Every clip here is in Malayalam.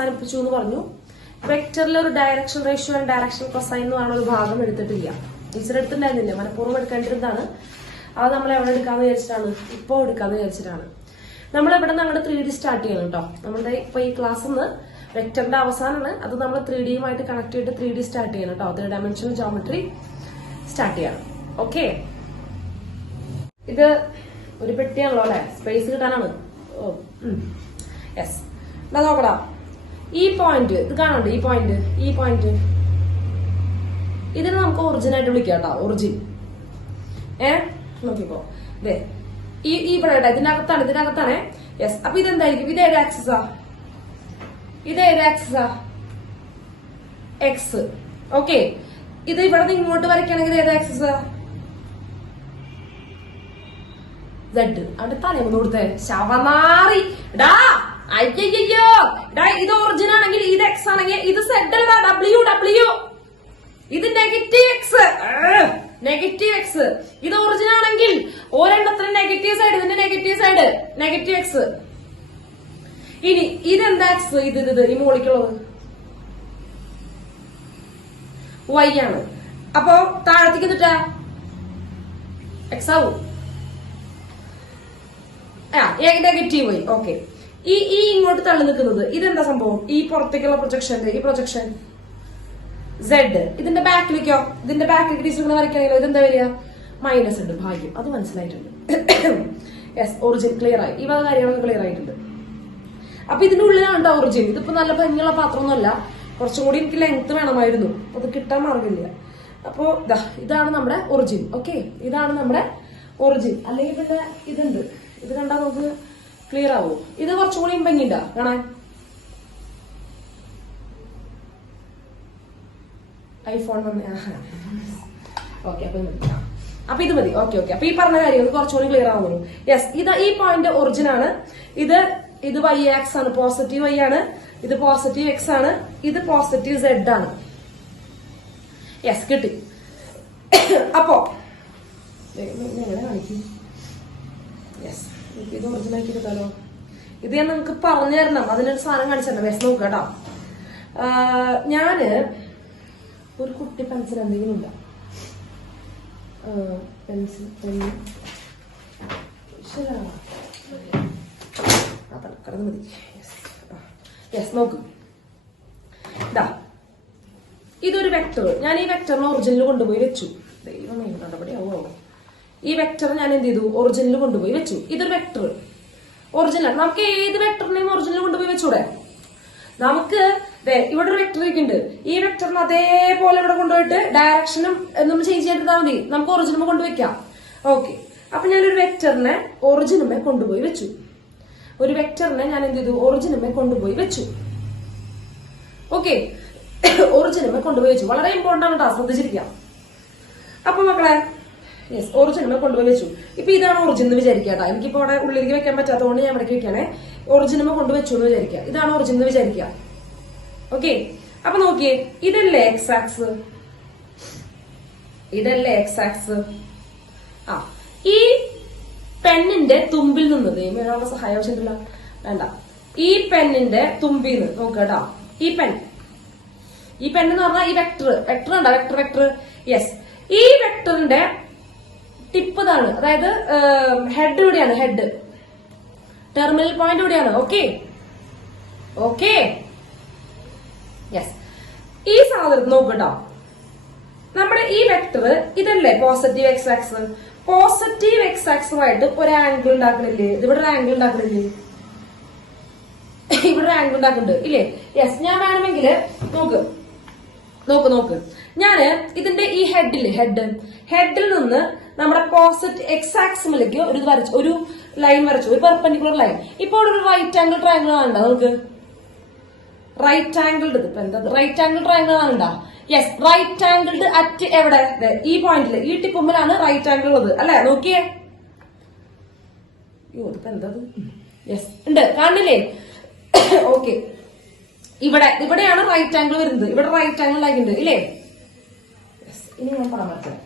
അവസാനിപ്പിച്ചു എന്ന് പറഞ്ഞു. വെക്ടറിൽ ഒരു direction ratio and direction cosine എന്ന് പറഞ്ഞ ഒരു ഭാഗം എടുത്തിട്ടില്ല. ടീച്ചർ എടുത്തിട്ടുണ്ടായിരുന്നില്ല, മനഃപൂർവ്വം എടുക്കേണ്ടിരുന്നതാണ്. അത് നമ്മൾ എവിടെ എടുക്കാന്ന് വിചാരിച്ചിട്ടാണ്, ഇപ്പോൾ എടുക്കാന്ന് വിചാരിച്ചിട്ടാണ്. നമ്മൾ ഇവിടെ നിന്ന് അങ്ങോട്ട് 3D സ്റ്റാർട്ട് ചെയ്യണം കേട്ടോ. നമ്മുടെ ഇപ്പൊ ഈ ക്ലാസ് ഒന്ന് വെക്ടറിന്റെ അവസാനമാണ്. അത് നമ്മൾ 3Dയുമായിട്ട് കണക്ട് ചെയ്തിട്ട് 3D സ്റ്റാർട്ട് ചെയ്യണം കേട്ടോ. 3 ഡയമെൻഷണൽ ജോമെട്രി സ്റ്റാർട്ട് ചെയ്യണം. ഓക്കെ, ഇത് ഒരു പെട്ടിയാണല്ലോ അല്ലെ, സ്പേസ് കിട്ടാനാണ്. യെസ്, എന്താ നോക്കടാ, ഈ പോയിന്റ് ഇത് കാണുന്നുണ്ട്. ഈ പോയിന്റ് ഇതിന് നമുക്ക് ഒറിജിൻ ആയിട്ട് വിളിക്കാം കേട്ടോ. ഒറിജിൻ നോക്കിക്കോ, ഇതേ ഈ ഇവിടെ ഇതിനകത്താണ്. യെസ്, അപ്പൊ ഇതെന്തായിരിക്കും? ഇത് ഏത് ആക്സിസാ? എക്സ്. ഓക്കെ, ഇത് ഇവിടെ നിന്ന് ഇങ്ങോട്ട് വരയ്ക്കുകയാണെങ്കിൽ ഏത് ആക്സിസാ? സെഡ്. അവിടെ തലയൊന്ന് കൊടുത്തേ ശവനാറി ഡാ. അയ്യോ ഡാ, ഇത് ഒറിജിൻ ആണെങ്കിൽ ഇത് എക്സ് ആണെങ്കിൽ ഇത് സെഡ് അല്ല, ഡബ്ല്യു. ഇത് നെഗറ്റീവ് എക്സ്. ഇത് ഒറിജിൻ ആണെങ്കിൽ ഒരെണ്ണത്തിന് നെഗറ്റീവ് സൈഡ്, ഇതിന്റെ നെഗറ്റീവ് എക്സ്. ഇനി ഇതെന്താ എക്സ്? ഇത് ഈ മുകളിക്കുള്ളത് വൈ ആണ്. അപ്പൊ താഴത്തേക്ക് എന്നിട്ടാ എക്സ് ആവും. Negative Y. ഓക്കെ, ഈ ഇങ്ങോട്ട് തള്ളി നിൽക്കുന്നത് ഇതെന്താ സംഭവം? ഈ പുറത്തേക്കുള്ള പ്രൊജക്ഷൻ സെഡ്. ഇതിന്റെ ബാക്കിലേക്കോ? ഇതിന്റെ ബാക്കിലേക്ക് ടീച്ചർ വരയ്ക്കാനല്ലോ ഇതെന്താ വരിക? മൈനസ് ഉണ്ട്. ഭാഗ്യം, അത് മനസ്സിലായിട്ടുണ്ട്. യെസ്, ഒറിജിൻ ക്ലിയർ ആയി. ഈ വക കാര്യങ്ങളൊക്കെ ക്ലിയർ ആയിട്ടുണ്ട്. അപ്പൊ ഇതിന്റെ ഉള്ളിലാണ് കേട്ടോ ഒറിജിൻ. ഇതിപ്പോ നല്ല ഭംഗിയുള്ള പാത്രമൊന്നുമല്ല, കുറച്ചും കൂടി എനിക്ക് ലെങ്ത് വേണമായിരുന്നു, അത് കിട്ടാൻ മാർഗമില്ല. അപ്പോ ഇതാണ് നമ്മുടെ ഒറിജിൻ. ഓക്കെ, ഇതാണ് നമ്മുടെ ഒറിജിൻ. അല്ലെങ്കിൽ പിന്നെ ഇതുണ്ട്, ഇത് കണ്ടാൽ നമുക്ക് ക്ലിയർ ആവോ? ഇത് കുറച്ചും കൂടി ഭംഗിയുണ്ടാ കാണാൻ? ഐഫോൺ വന്ന് ഓക്കെ, അപ്പൊ ഇത് മതി. ഓക്കെ, അപ്പൊ ഈ പറഞ്ഞ കാര്യം കുറച്ചുകൂടി ക്ലിയർ ആവുന്നു. യെസ്, ഈ പോയിന്റ് ഒറിജിൻ ആണ്. ഇത് വൈ ആക്സ് ആണ്, പോസിറ്റീവ് വൈ ആണ്. ഇത് പോസിറ്റീവ് എക്സ് ആണ്. ഇത് പോസിറ്റീവ് സെഡ് ആണ്. യെസ്, കിട്ടി. അപ്പോ കാണിക്കും. യെസ്, ഇത് ഒറിജിൻ ആക്കി എടുത്താലോ? ഇത് ഞാൻ നിങ്ങൾക്ക് പറഞ്ഞു തരണം, അതിനൊരു സാധനം കാണിച്ചിട്ടുണ്ട്. യെസ്, നോക്കുക കേട്ടോ. ഞാന് ഒരു കുട്ടി പെൻസിൽ എന്തെങ്കിലും ഉണ്ടോ? പെൻസിൽ കടന്നു മതി. യെസ്, നോക്ക്. ഇതൊരു വെക്ടർ. ഞാൻ ഈ വെക്ടറിനെ ഒറിജിനിൽ കൊണ്ടുപോയി വെച്ചു. ദൈവമേ, നടപടിയാവോ? ഈ വെക്ടർ ഞാൻ എന്ത് ചെയ്തു? ഒറിജിനിൽ കൊണ്ടുപോയി വെച്ചു. ഇതൊരു വെക്ടർ ഒറിജിനൽ. നമുക്ക് ഏത് വെക്ടറിനെയും ഒറിജിനിൽ കൊണ്ടുപോയി വെച്ചൂടെ? നമുക്ക് ഇവിടെ ഒരു വെക്ടർ ഇരിക്കുന്നുണ്ട്. ഈ വെക്ടറിന് അതേപോലെ ഇവിടെ കൊണ്ടുപോയിട്ട് ഡയറക്ഷനും നമ്മൾ ചേഞ്ച് ചെയ്തിട്ടാൽ മതി. നമുക്ക് ഒറിജിനുമേ കൊണ്ടുവയ്ക്കാം. ഓക്കെ, അപ്പൊ ഞാനൊരു വെക്ടറിനെ ഒറിജിനുമേ കൊണ്ടുപോയി വെച്ചു. ഞാൻ എന്ത് ചെയ്തു? ഒറിജിനുമേ കൊണ്ടുപോയി വെച്ചു. ഓക്കെ, ഒറിജിനുമേ കൊണ്ടുപോയി വെച്ചു. വളരെ ഇമ്പോർട്ടന്റ് ആണ് കേട്ടോ, ശ്രദ്ധിച്ചിരിക്കാം. അപ്പൊ മക്കളെ, യെസ്, ഒറിജിനുമേ കൊണ്ടുപോയി വെച്ചു. ഇപ്പൊ ഇതാണ് ഒറിജിൻ എന്ന് വിചാരിക്കാട്ടോ. എനിക്കിപ്പോ അവിടെ ഉള്ളിലേക്ക് വെക്കാൻ പറ്റാത്തതുകൊണ്ട് ഞാൻ ഇവിടേക്ക് വെക്കാണേ. ഒറിജിനുമേ കൊണ്ടുവച്ചു എന്ന് വിചാരിക്കുക. ഇതാണ് ഒറിജിൻ എന്ന് വിചാരിക്കുക. ഓക്കെ, അപ്പൊ നോക്കിയേ, ഇതല്ലേ എക്സ് ആക്സ്. ഈ പെന്നിന്റെ തുമ്പിൽ നിന്ന് ഒരാളുടെ സഹായം ആവശ്യമില്ല, വേണ്ട. ഈ പെന്നിന്റെ തുമ്പിൽ നിന്ന് നോക്കട്ടോ. ഈ പെൻ എന്ന് പറഞ്ഞാൽ ഈ വെക്ടർ ഉണ്ടോ? വെക്ടർ. യെസ്, ഈ വെക്ടറിന്റെ ടിപ്പ് ഇതാണ്. അതായത് ഹെഡ് ഇവിടെയാണ്. ഹെഡ് ടെർമിനൽ പോയിന്റ് ഇവിടെയാണ്. Okay, yes. ഈ സാധനം നോക്കട്ടോ. നമ്മുടെ ഈ വെക്ടർ ഇതല്ലേ positive X axis. Positive X ആക്സുമായിട്ട് ഒരു ആംഗിൾ ഉണ്ടാക്കണില്ലേ? ഇവിടെ ഒരു ആംഗിൾ ഉണ്ടാക്കണില്ലേ? ഇവിടെ ഒരു ആംഗിൾ ഉണ്ടാക്കുന്നുണ്ട് ഇല്ലേ? യെസ്, ഞാൻ വേണമെങ്കിൽ നോക്ക്. ഞാന് ഇതിന്റെ ഈ ഹെഡിൽ നിന്ന് നമ്മുടെ പോസിറ്റീവ് എക്സ് ആക്സിലേക്ക് ഒരു ലൈൻ വരച്ചു, ഒരു പെർപെൻഡിക്കുലർ ലൈൻ. ഇപ്പോൾ ഒരു റൈറ്റ് ആംഗിൾ ട്രയാംഗിൾ ആണുണ്ടോ നമുക്ക്? Right angled right angle triangle ആണുണ്ടോ? യെസ്, റൈറ്റ് ആംഗിൾഡ് അറ്റ് എവിടെ? ഈ പോയിന്റില്, ഈ ടിപ്പുമ്പിലാണ് റൈറ്റ് ആംഗിൾ ഉള്ളത് അല്ലെ? നോക്കിയേ. എന്താ? യെസ്, ഉണ്ട്, കാണില്ലേ? ഓക്കെ, ഇവിടെയാണ് റൈറ്റ് ആംഗിൾ വരുന്നത്. ഇവിടെ റൈറ്റ് ആംഗിൾ ആയിട്ടുണ്ട് ഇല്ലേ? ഇനി ഞാൻ പറയാൻ പറ്റാം.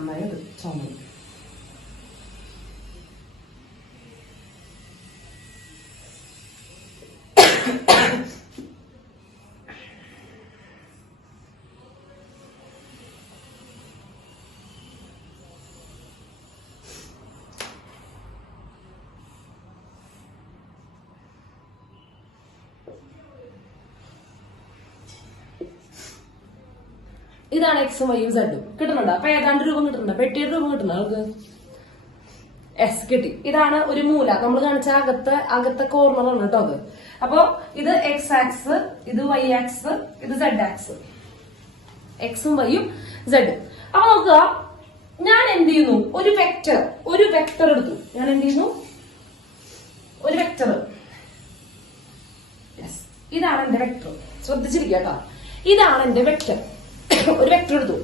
നന്നായത് ചുമ. ഇതാണ് എക്സും വൈയും സെഡും കിട്ടുന്നുണ്ടോ? അപ്പൊ ഏതാണ്ട് രൂപം കിട്ടുന്നുണ്ടോ? പെട്ടിയുടെ രൂപം കിട്ടുന്നുണ്ടോ നമുക്ക്? എസ് കിട്ടി. ഇതാണ് ഒരു മൂല നമ്മൾ കാണിച്ച അകത്തെ കോർണറാണ് കേട്ടോ അത്. അപ്പൊ ഇത് എക്സ് ആക്സ്, ഇത് വൈ ആക്സ്, ഇത് സെഡ് ആക്സ്. എക്സും വൈയും സെഡും. അപ്പൊ നോക്കുക, ഞാൻ എന്ത് ചെയ്യുന്നു? ഒരു വെക്ടർ എടുത്തു. ഞാൻ എന്ത് ചെയ്യുന്നു? ഒരു വെക്ടർ. ഇതാണ് എന്റെ വെക്ടർ. ശ്രദ്ധിച്ചിരിക്കുക കേട്ടോ. ഇതാണ് എന്റെ വെക്ടർ. ഒരു വെക്ടർ എടുത്തു.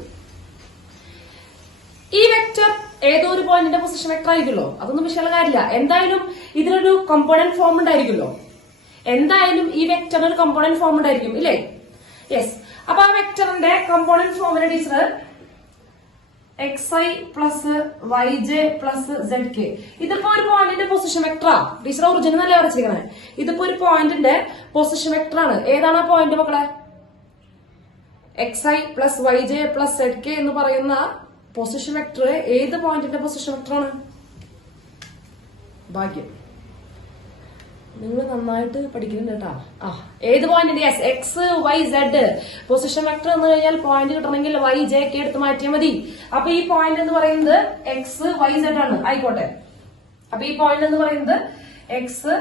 ഈ വെക്ടർ ഏതോ ഒരു പോയിന്റിന്റെ പൊസിഷൻ വെക്ടർ ആയിരിക്കുമല്ലോ. അതൊന്നും വിഷയമുള്ള കാര്യമില്ല. എന്തായാലും ഇതിനൊരു കമ്പോണന്റ് ഫോം ഉണ്ടായിരിക്കുമല്ലോ. എന്തായാലും ഈ വെക്ടറിന് ഒരു കമ്പോണന്റ് ഫോം ഉണ്ടായിരിക്കും, ഇല്ലേ? യെസ്. അപ്പൊ ആ വെക്ടറിന്റെ കമ്പോണന്റ് ഫോമിന്റെ teacher xi plus yj plus zk. ഇതിപ്പോ ഒരു പോയിന്റിന്റെ പൊസിഷൻ വെക്ടറാ. ടീച്ചർ ഒറിജിനൽ അല്ലേ വരച്ചിരിക്കണേ. ഇതിപ്പോ ഒരു പോയിന്റിന്റെ പൊസിഷൻ വെക്ടർ ആണ്. ഏതാണ് ആ പോയിന്റ് മക്കളെ? xi plus yj plus zk എന്ന് പറയുന്ന പൊസിഷൻ വെക്ടർ ഏത് പോയിന്റിന്റെ പൊസിഷൻ വെക്ടറാണ്? ഭാഗ്യം, നിങ്ങൾ നന്നായിട്ട് പഠിക്കുന്നുണ്ട് കേട്ടോ. ഏത് പോയിന്റിന്റെ? Yes, x y z position vector എന്ന് കഴിഞ്ഞാൽ പോയിന്റ് കിട്ടണമെങ്കിൽ വൈ ജെ കെ എടുത്ത് മാറ്റിയാൽ മതി. അപ്പൊ ഈ പോയിന്റ് എന്ന് പറയുന്നത് എക്സ് വൈ സെഡ് ആണ്. ആയിക്കോട്ടെ. അപ്പൊ ഈ പോയിന്റ് എന്ന് പറയുന്നത് എക്സ്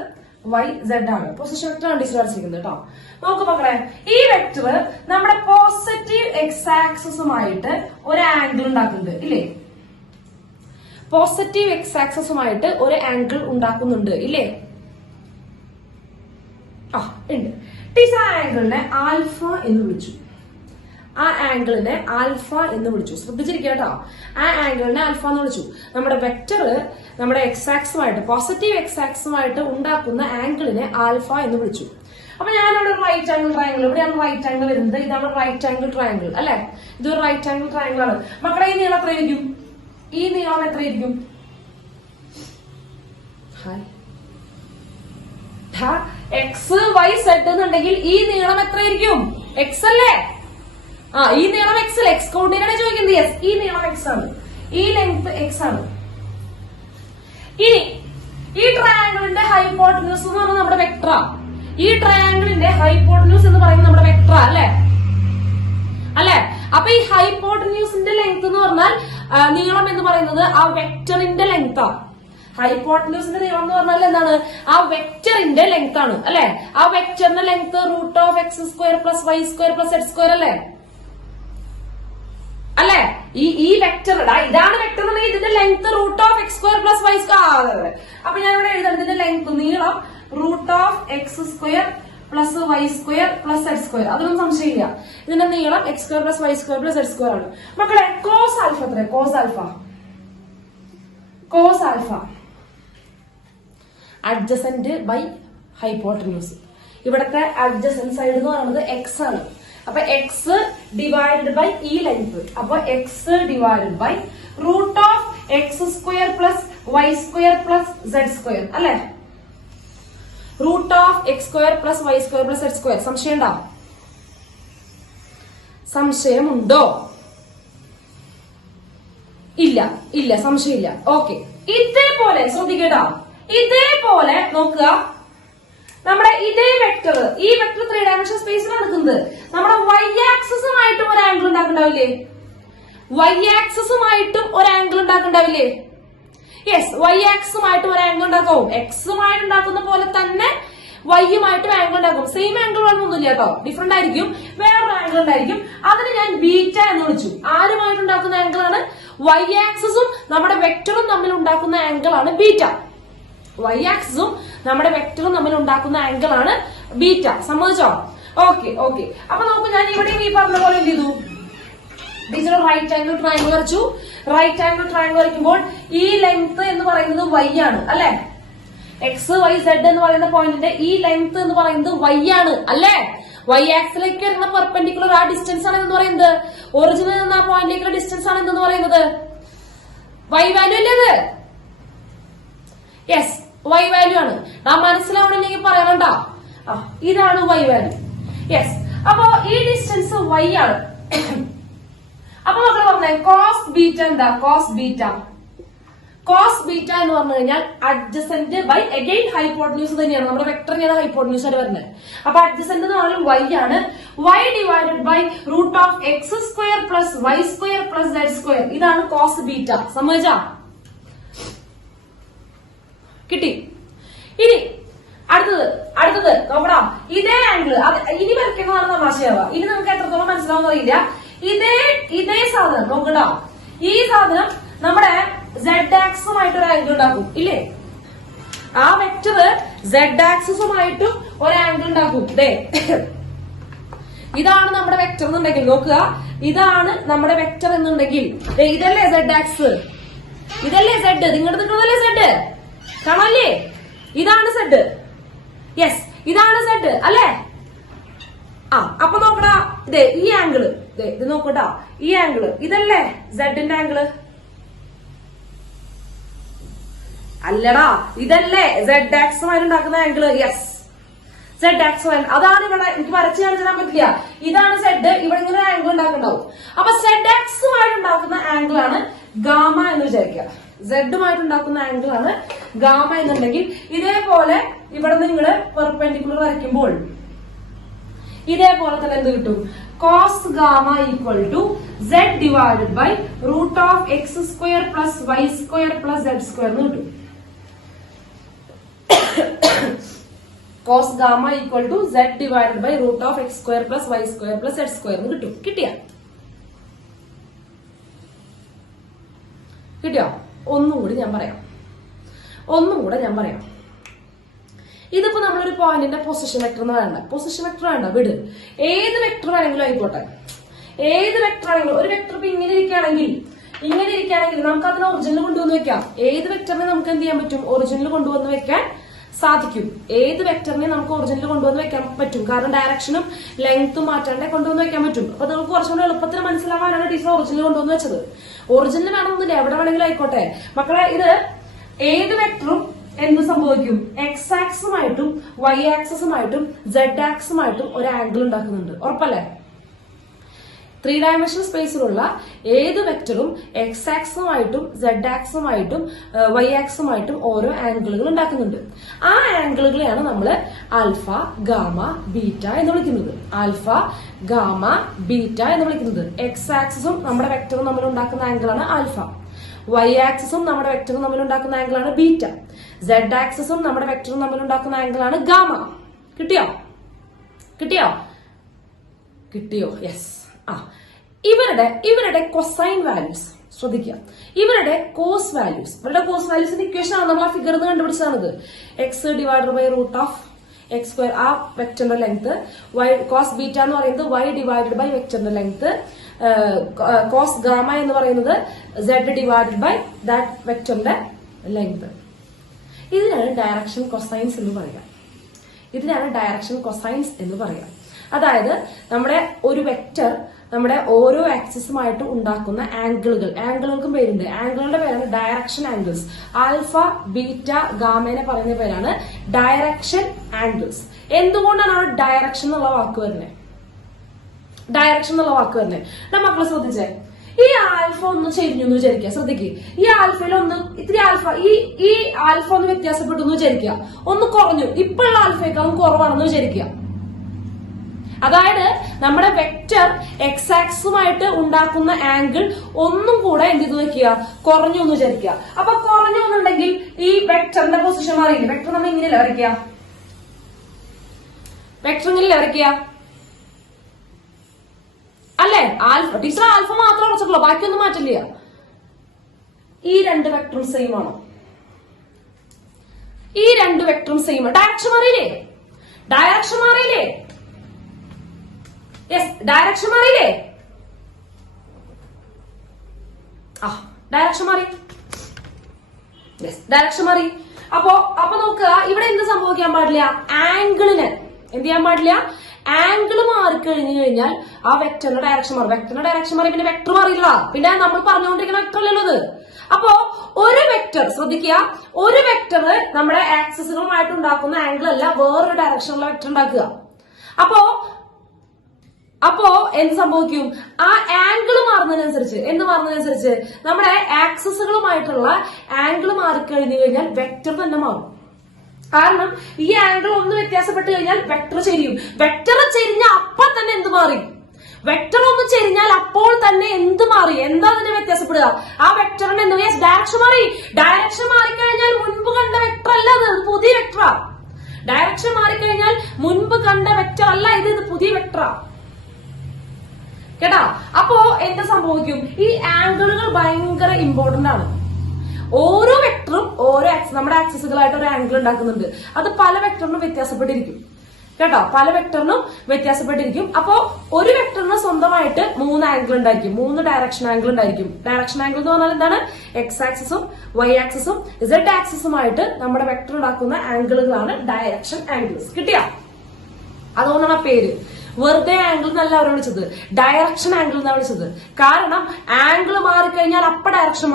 വൈ സെഡ് ആണ്. പൊസിഷൻ വെക്ടർ ആണ് ടീച്ചർ വരച്ചിരിക്കുന്നത് കേട്ടോ. നോക്ക് മക്കളെ, ഈ വെക്ടർ നമ്മുടെ പോസിറ്റീവ് എക്സ് ആക്സസുമായിട്ട് ഒരു ആംഗിൾ ഉണ്ടാക്കുന്നുണ്ട്, ഇല്ലേ? പോസിറ്റീവ് എക്സ് ആക്സസുമായിട്ട് ഒരു ആംഗിൾ ഉണ്ടാക്കുന്നുണ്ട്, ഇല്ലേ? ഉണ്ട്. ടീച്ചർ ആ ആംഗിളിനെ ആൽഫ എന്ന് വിളിച്ചു. ശ്രദ്ധിച്ചിരിക്കുക കേട്ടോ. ആ ആംഗിളിനെ ആൽഫ എന്ന് വിളിച്ചു. നമ്മുടെ വെക്ടർ നമ്മുടെ എക്സ് ആക്സുമായിട്ട്, പോസിറ്റീവ് എക്സ് ആക്സുമായിട്ട് ഉണ്ടാക്കുന്ന ആംഗിളിനെ ആൽഫ എന്ന് വിളിച്ചു. അപ്പൊ ഞാനവിടെ റൈറ്റ് ആംഗിൾ ട്രയാംഗിൾ, ഇവിടെയാണ് റൈറ്റ് ആംഗിൾ വരുന്നത്. ഇതാണ് റൈറ്റ് ആംഗിൾ ട്രയാംഗിൾ, അല്ലെ? ഇതൊരു റൈറ്റ് ആംഗിൾ ട്രയാംഗിൾ ആണ്. മക്കളെ, ഈ നീളം എത്രയായിരിക്കും? ഈ നീളം എത്രയായിരിക്കും? എക്സ് വൈ സെഡ് എന്നുണ്ടെങ്കിൽ ഈ നീളം എത്രയായിരിക്കും? എക്സ് അല്ലേ? ഈ നീളം എക്സ് അല്ലേ? എക്സ് കോർഡിനേറ്റാണ് ചോദിക്കുന്നത്. യെസ്, ഈ നീളം എക്സ് ആണ്. ഈ ലെങ്ത് എക്സ് ആണ്. ഇനി ഈ ട്രയാംഗിളിന്റെ ഹൈപ്പോട്ടന്യൂസ് എന്ന് പറഞ്ഞാൽ നമ്മുടെ വെക്ടറാ. ഈ ട്രയാംഗിളിന്റെ ഹൈപ്പോട്ടന്യൂസ് എന്ന് പറയുന്നത് നമ്മുടെ വെക്ടറാ, അല്ലെ? അപ്പൊ ഈ ഹൈപ്പോട്ടന്യൂസിന്റെ ലെങ്ത് എന്ന് പറഞ്ഞാൽ നീളം എന്ന് പറയുന്നത് ആ വെക്ടറിന്റെ ലെങ്താ. ഹൈപ്പോട്ടന്യൂസിന്റെ നീളം എന്ന് പറഞ്ഞാൽ എന്താണ്? ആ വെക്ടറിന്റെ ലെങ്ത് ആണ്, അല്ലെ? ആ വെക്ടറിന്റെ length root of X square plus Y square plus Z square അല്ലേ? ഈ വെക്ടർ ഇതാണ് വെക്ടർ എന്നുണ്ടെങ്കിൽ ഇതിന്റെ length root of X square plus Y square. അപ്പൊ ഞാൻ ഇവിടെ എഴുതാം ഇതിന്റെ ലെങ്ത് നീളം root of X square plus Y square plus Z square. അതൊന്നും സംശയമില്ല. ഇതിന്റെ നീളം x square plus Y square plus Z square ആണ്. മക്കളെ, കോസ് ആൽഫ എത്ര? Cos alpha adjacent by hypotenuse. ഇവിടത്തെ അഡ്ജസന്റ് സൈഡ് എന്ന് പറയുന്നത് എക്സ് ആണ്. അപ്പൊ എക്സ് ഡിവൈഡഡ് ബൈ ഈ ലെങ്ത്. അപ്പൊ X divided by root of X square plus Y square plus Z square, അല്ലെ? Root of X square plus Y square plus Z square. സംശയമുണ്ടോ? ഇല്ല, സംശയമില്ല. ഓക്കെ, ഇതേപോലെ ശ്രദ്ധിക്കട്ടോ. ഇതേപോലെ നോക്കുക, നമ്മുടെ ഇതേ വെക്ടർ, ഈ വെക്ടർ 3 ഡയമെൻഷൻ സ്പേസിൽ നടക്കുന്നത് നമ്മുടെ വൈ ആക്സസുമായിട്ടും ഒരു ആംഗിൾ ഉണ്ടാക്കണ്ടാവില്ലേ? യെസ്, വൈ ആക്സുമായിട്ട് ഒരു ആംഗിൾ ഉണ്ടാക്കും. എക്സുമായിട്ട് ഉണ്ടാക്കുന്ന പോലെ തന്നെ വൈയുമായിട്ടും ആംഗിൾ ഉണ്ടാക്കും. സെയിം ആംഗിൾ വേണമെന്നൊന്നുമില്ല കേട്ടോ, ഡിഫറെന്റ് ആയിരിക്കും. വേറൊരു ആംഗിൾ ഉണ്ടായിരിക്കും. അതിന് ഞാൻ ബീറ്റ എന്ന് വിളിച്ചു. ആരുമായിട്ടുണ്ടാക്കുന്ന ആംഗിൾ ആണ്? വൈ ആക്സസും നമ്മുടെ വെക്ടറും തമ്മിൽ ഉണ്ടാക്കുന്ന ആംഗിൾ ആണ് ബീറ്റ. വൈ ആക്സസും നമ്മുടെ വെക്ടറും തമ്മിൽ ഉണ്ടാക്കുന്ന ആംഗിൾ ആണ് ബീറ്റ. സമ്മതിച്ചോ? ഓക്കെ. അപ്പൊ നമുക്ക് ഞാൻ ഇവിടെയും ഈ പറഞ്ഞ പോലെ എന്ത് ചെയ്തു? ടീച്ചർ റൈറ്റ് ആംഗിൾ ട്രയാംഗിൾ വരച്ചു. റൈറ്റ് ആംഗിൾ ട്രയാംഗിൾ വരയ്ക്കുമ്പോൾ ഈ ലെങ്ത് എന്ന് പറയുന്നത് വൈ ആണ്, അല്ലെ? എക്സ് വൈ സെഡ് എന്ന് പറയുന്ന പോയിന്റിന്റെ ഈ ലെങ്ത് എന്ന് പറയുന്നത് വൈ ആണ്, അല്ലെ? വൈ ആക്സിലേക്ക് വരുന്ന പെർപെൻഡിക്കുലർ ആ ഡിസ്റ്റൻസ് ആണ് എന്ന് പറയുന്നത്. ഒറിജിനിൽ നിന്ന് ആ പോയിന്റിലേക്കുള്ള ഡിസ്റ്റൻസ് ആണ് എന്ന് പറയുന്നത്. വൈ വാല്യൂ അല്ലേ അത്? യെസ്, വൈ വാല്യൂ ആണ്. നാം മനസ്സിലാവണമെങ്കിൽ പറയണണ്ട. ഇതാണ് വൈ വാല്യൂ. യെസ്, അപ്പൊ ഈ ഡിസ്റ്റൻസ് വൈ ആണ്. അപ്പൊ നമ്മൾ പറഞ്ഞേ കോസ് ബീറ്റ എന്താ? കോസ് ബീറ്റ എന്ന് പറഞ്ഞു കഴിഞ്ഞാൽ അഡ്ജസന്റ് ബൈ അഗൈൻ ഹൈപ്പോട്ടന്യൂസ് തന്നെയാണ്. നമ്മുടെ വെക്ടർ തന്നെയാണ് ഹൈപ്പോട്ടന്യൂസ് ആയിട്ട് വരുന്നത്. അപ്പൊ അഡ്ജസന്റ് എന്ന് പറഞ്ഞാൽ വൈ ആണ്. Y divided by root of X square plus Y square plus Z square. ഇതാണ് കോസ് ബീറ്റ. സമ്മതിച്ചാ? കിട്ടി. ഇനി അടുത്തത് നോക്കടാ. ഇതേ ആംഗിള് ഇനി വരയ്ക്കുന്നതാണ് തമാശയാവുക. ഇനി നമുക്ക് എത്രത്തോളം മനസ്സിലാവുന്ന അറിയില്ല. ഇതേ സാധനം നോക്കടാ. ഈ സാധനം നമ്മുടെ സെഡ് ആക്സുമായിട്ട് ഒരു ആംഗിൾ ഉണ്ടാക്കും ഇല്ലേ? ആ വെക്ടർ സെഡ് ആക്സിസുമായിട്ടും ഒരു ആംഗിൾ ഉണ്ടാക്കും. ഇതാണ് നമ്മുടെ വെക്ടർ എന്നുണ്ടെങ്കിൽ നോക്കുക, ഇതാണ് നമ്മുടെ വെക്ടർ എന്നുണ്ടെങ്കിൽ ഇതല്ലേ സെഡ് ആക്സ്, ഇതല്ലേ സെഡ്, നിങ്ങളുടെ നിൽക്കുന്നതല്ലേ സെഡ്, കാണല്ലേ? ഇതാണ് സെഡ്. യെസ്, ഇതാണ് സെഡ് അല്ലേ? അപ്പൊ നോക്കടാ, ഈ ആംഗിള് ഇത് നോക്കട്ടാ, ഈ ആംഗിള് ഇതല്ലേ സെഡിന്റെ ആംഗിള്? അല്ലടാ, ഇതല്ലേ സെഡ് ആക്സുമായിട്ടുണ്ടാക്കുന്ന ആംഗിള്? യെസ്, സെഡ് ആക്സുമായിട്ട്. അതാണ് ഇവിടെ എനിക്ക് വരച്ച് കാണിച്ചു തരാൻ പറ്റില്ല. ഇതാണ് സെഡ്, ഇവിടെ ഇങ്ങനെ ആംഗിൾ ഉണ്ടാക്കുന്നുണ്ടാവും. അപ്പൊ സെഡ് ആക്സുമായിട്ടുണ്ടാക്കുന്ന ആംഗിൾ ആണ് ഗാമ എന്ന് വിചാരിക്കുക. സെഡുമായിട്ടുണ്ടാക്കുന്ന ആംഗിൾ ആണ് ഗാമ എന്നുണ്ടെങ്കിൽ ഇതേപോലെ ഇവിടെ നിങ്ങള് പെർപെൻഡിക്കുലർ വരയ്ക്കുമ്പോൾ ഇതേപോലെ തന്നെ എന്ത് കിട്ടും? Cos gamma equal to z divided by root of X square plus Y square plus Z square എന്ന് കിട്ടും. Cos gamma equal to z divided by root of X square plus Y square plus Z square എന്ന് കിട്ടും. കിട്ടിയോ? ഒന്നും കൂടി ഞാൻ പറയാം. ഇതിപ്പോ നമ്മളൊരു പോയിന്റിന്റെ പൊസിഷൻ വെക്ടർ വേണ്ട, വിട്. ഏത് വെക്ടർ ആണെങ്കിലും ആയിക്കോട്ടെ, ഏത് വെക്ടർ ആണെങ്കിലും. ഒരു വെക്ടർ ഇപ്പൊ ഇങ്ങനെ ഇരിക്കുകയാണെങ്കിൽ നമുക്ക് അതിനെ ഒറിജിനൽ കൊണ്ടുവന്ന് വെക്കാം. ഏത് വെക്ടറിനെ നമുക്ക് എന്ത് ചെയ്യാൻ പറ്റും? ഒറിജിനൽ കൊണ്ടുവന്ന് വെക്കാൻ സാധിക്കും. ഏത് വെക്ടറിനെ നമുക്ക് ഒറിജിനൽ കൊണ്ടുവന്ന് വെക്കാൻ പറ്റും. കാരണം ഡയറക്ഷനും ലെങ്ത്തും മാറ്റാണ്ടേ കൊണ്ടുവന്ന് വെക്കാൻ പറ്റും. അപ്പൊ നിങ്ങൾക്ക് കുറച്ചുകൂടി എളുപ്പത്തിൽ മനസ്സിലാവാനാണ് ടീച്ചർ ഒറിജിനൽ കൊണ്ടുവന്ന് വെച്ചത്. ഒറിജിനൽ വേണമെന്നില്ല, എവിടെ വേണമെങ്കിലും ആയിക്കോട്ടെ മക്കളെ. ഇത് ഏത് വെക്ടറും എന്ത് സംഭവിക്കും? എക്സ് ആക്സുമായിട്ടും വൈ ആക്സസുമായിട്ടും സെഡ് ആക്സുമായിട്ടും ഒരു ആംഗിൾ ഉണ്ടാക്കുന്നുണ്ട്. ഉറപ്പല്ലേ? 3 ഡയമെൻഷണൽ സ്പേസിലുള്ള ഏത് വെക്ടറും എക്സ് ആക്സുമായിട്ടും സെഡ് ആക്സുമായിട്ടും വൈ ആക്സുമായിട്ടും ഓരോ ആംഗിളുകൾ ഉണ്ടാക്കുന്നുണ്ട്. ആ ആംഗിളുകളെയാണ് നമ്മൾ ആൽഫ, ഗാമ, ബീറ്റ എന്ന് വിളിക്കുന്നത്. ആൽഫ, ഗാമ, ബീറ്റ എന്ന് വിളിക്കുന്നത്. എക്സ് ആക്സിസും നമ്മുടെ വെക്ടറും തമ്മിൽ ഉണ്ടാക്കുന്ന ആംഗിളാണ് ആൽഫ. വൈ ആക്സിസും നമ്മുടെ വെക്ടറും തമ്മിൽ ഉണ്ടാക്കുന്ന ആംഗിളാണ് ബീറ്റ. സെഡ് ആക്സിസും നമ്മുടെ വെക്ടറും തമ്മിൽ ഉണ്ടാക്കുന്ന ആംഗിളാണ് ഗാമ. കിട്ടിയോ? യെസ്. ഇവരുടെ കൊസൈൻ വാല്യൂസ് ശ്രദ്ധിക്കുക. ഇവരുടെ കോസ് വാല്യൂസിന്റെ ഇക്വേഷൻ ആണ് നമ്മൾ ആ ഫിഗർ കണ്ടുപിടിച്ചതാണിത്. X divided by root of X square, ആ വെക്ടറിന്റെ ലെങ്ത്. വൈ കോസ് ബീറ്റ എന്ന് പറയുന്നത് വൈ ഡിവൈഡഡ് ബൈ വെക്ടറിന്റെ ലെങ്ത്. കോസ് ഗാമ എന്ന് പറയുന്നത് സെഡ് ഡിവൈഡഡ് ബൈ ദാറ്റ് വെക്ടറിന്റെ ലെങ്ത്. ഇതിനാണ് ഡയറക്ഷൻ കൊസൈൻസ് എന്ന് പറയാം. അതായത് നമ്മുടെ ഒരു വെക്ടർ നമ്മുടെ ഓരോ ആക്സിസുമായിട്ട് ഉണ്ടാക്കുന്ന ആംഗിളുകൾക്കും പേരുണ്ട്. ആംഗിളുകളുടെ പേരാണ് ഡയറക്ഷൻ ആംഗിൾസ്. ആൽഫ, ബീറ്റ, ഗാമേനെ പറയുന്ന പേരാണ് ഡയറക്ഷൻ ആംഗിൾസ്. എന്തുകൊണ്ടാണ് ആ ഡയറക്ഷൻ എന്നുള്ള വാക്ക് വരുന്നത്? മക്കളെ ശ്രദ്ധിച്ചേ. ഈ ആൽഫ ഒന്ന് ചെരിഞ്ഞു എന്ന് വിചാരിക്കുക. ശ്രദ്ധിക്കുക, ഈ ആൽഫയിൽ ഒന്ന് ഇത്തിരി ആൽഫ ഈ ആൽഫ ഒന്ന് വ്യത്യാസപ്പെട്ടു എന്ന് വിചാരിക്കുക. ഒന്ന് കുറഞ്ഞു, ഇപ്പോഴുള്ള ആൽഫയേക്കാളും കുറവാണെന്ന് വിചാരിക്കുക. അതായത് നമ്മുടെ വെക്ടർ എക്സ് ആക്സുമായിട്ട് ഉണ്ടാക്കുന്ന ആംഗിൾ ഒന്നും കൂടെ എന്ത് ചെയ്ത് വെക്കുക? കുറഞ്ഞു എന്ന് വിചാരിക്കുക. അപ്പൊ കുറഞ്ഞു എന്നുണ്ടെങ്കിൽ ഈ വെക്ടറിന്റെ പൊസിഷൻ മാറിയില്ല. വെക്ടർ നമ്മൾ ഇങ്ങനെയല്ല വരയ്ക്കുക. അല്ലേ? ടീച്ചർ ആൽഫ മാത്രം ഉറച്ചിട്ടുള്ളൂ, ബാക്കിയൊന്നും മാറ്റില്ല. ഈ രണ്ട് വെക്ടറും സെയിം ആണോ? ഡയറക്ഷൻ മാറിയില്ലേ? യെസ്, ഡയറക്ഷൻ മാറിയില്ലേ? ഡയറക്ഷൻ മാറി. അപ്പൊ നോക്കുക, ഇവിടെ എന്ത് സംഭവിക്കാൻ പാടില്ല? ആംഗിളിന് എന്ത് ചെയ്യാൻ പാടില്ല? ആംഗിൾ മാറിക്കഴിഞ്ഞു കഴിഞ്ഞാൽ ആ വെക്ടറിന്റെ ഡയറക്ഷൻ മാറി. പിന്നെ വെക്ടർ മാറിയില്ല. പിന്നെ നമ്മൾ പറഞ്ഞുകൊണ്ടിരിക്കുന്ന വെക്ടർ അല്ലല്ലോ അത്. അപ്പോ ഒരു വെക്ടർ ശ്രദ്ധിക്കുക, ഒരു വെക്ടർ നമ്മുടെ ആക്സിസുകളുമായിട്ട് ഉണ്ടാക്കുന്ന ആംഗിൾ അല്ല വേറൊരു ഡയറക്ഷനിലുള്ള വെക്ടർ ഉണ്ടാക്കുക. അപ്പോ എന്ത് സംഭവിക്കും? ആ ആംഗിൾ മാറുന്നതിനനുസരിച്ച് നമ്മുടെ ആക്സിസുകളുമായിട്ടുള്ള ആംഗിൾ മാറിക്കഴിഞ്ഞു കഴിഞ്ഞാൽ വെക്ടർ തന്നെ മാറും. കാരണം ഈ ആംഗിൾ ഒന്ന് വ്യത്യാസപ്പെട്ട് കഴിഞ്ഞാൽ വെക്ടർ ചെരിയും. വെക്ടർ ചെരിഞ്ഞ അപ്പോൾ തന്നെ എന്ത് മാറി? വെക്ടർ ഒന്ന് ചെരിഞ്ഞാൽ അപ്പോൾ തന്നെ എന്ത് മാറി? എന്താ അതിനെ വ്യത്യാസപ്പെടുക? ആ വെക്ടറിന് എന്ത് ഡയറക്ഷൻ മാറി. ഡയറക്ഷൻ മാറിക്കഴിഞ്ഞാൽ മുൻപ് കണ്ട വെക്ടർ അല്ല, അത് പുതിയ വെക്ടറാ. ഡയറക്ഷൻ മാറിക്കഴിഞ്ഞാൽ മുൻപ് കണ്ട വെക്ടർ അല്ല, ഇത് പുതിയ വെക്ടറാ. കേട്ടാ? അപ്പോ എന്ത് സംഭവിക്കും? ഈ ആംഗിളുകൾ ഭയങ്കര ഇമ്പോർട്ടന്റ് ആണ്. ഓരോ വെക്ടറും ഓരോ നമ്മുടെ ആക്സിസുകളായിട്ട് ഒരു ആംഗിൾ ഉണ്ടാക്കുന്നുണ്ട്. അത് പല വെക്ടറിനും വ്യത്യാസപ്പെട്ടിരിക്കും. കേട്ടോ? പല വെക്ടറിനും വ്യത്യാസപ്പെട്ടിരിക്കും. അപ്പോ ഒരു വെക്ടറിന് സ്വന്തമായിട്ട് 3 ആംഗിൾ ഉണ്ടായിരിക്കും, 3 ഡയറക്ഷൻ ആംഗിൾ ഉണ്ടായിരിക്കും. ഡയറക്ഷൻ ആംഗിൾ എന്ന് പറഞ്ഞാൽ എന്താണ്? എക്സ് ആക്സിസും വൈ ആക്സിസും ഇസഡ് ആക്സിസുമായിട്ട് നമ്മുടെ വെക്ടർ ഉണ്ടാക്കുന്ന ആംഗിളുകളാണ് ഡയറക്ഷൻ ആംഗിൾസ്. കിട്ടിയാ? അതുകൊണ്ടാണ് ആ പേര്. വെറുതെ ആംഗിൾ എന്നല്ല അവർ വിളിച്ചത്, ഡയറക്ഷൻ ആംഗിൾ എന്നാണ് വിളിച്ചത്. കാരണം ആംഗിൾ മാറിക്കഴിഞ്ഞാൽ അപ്പ ഡയറക്ഷൻ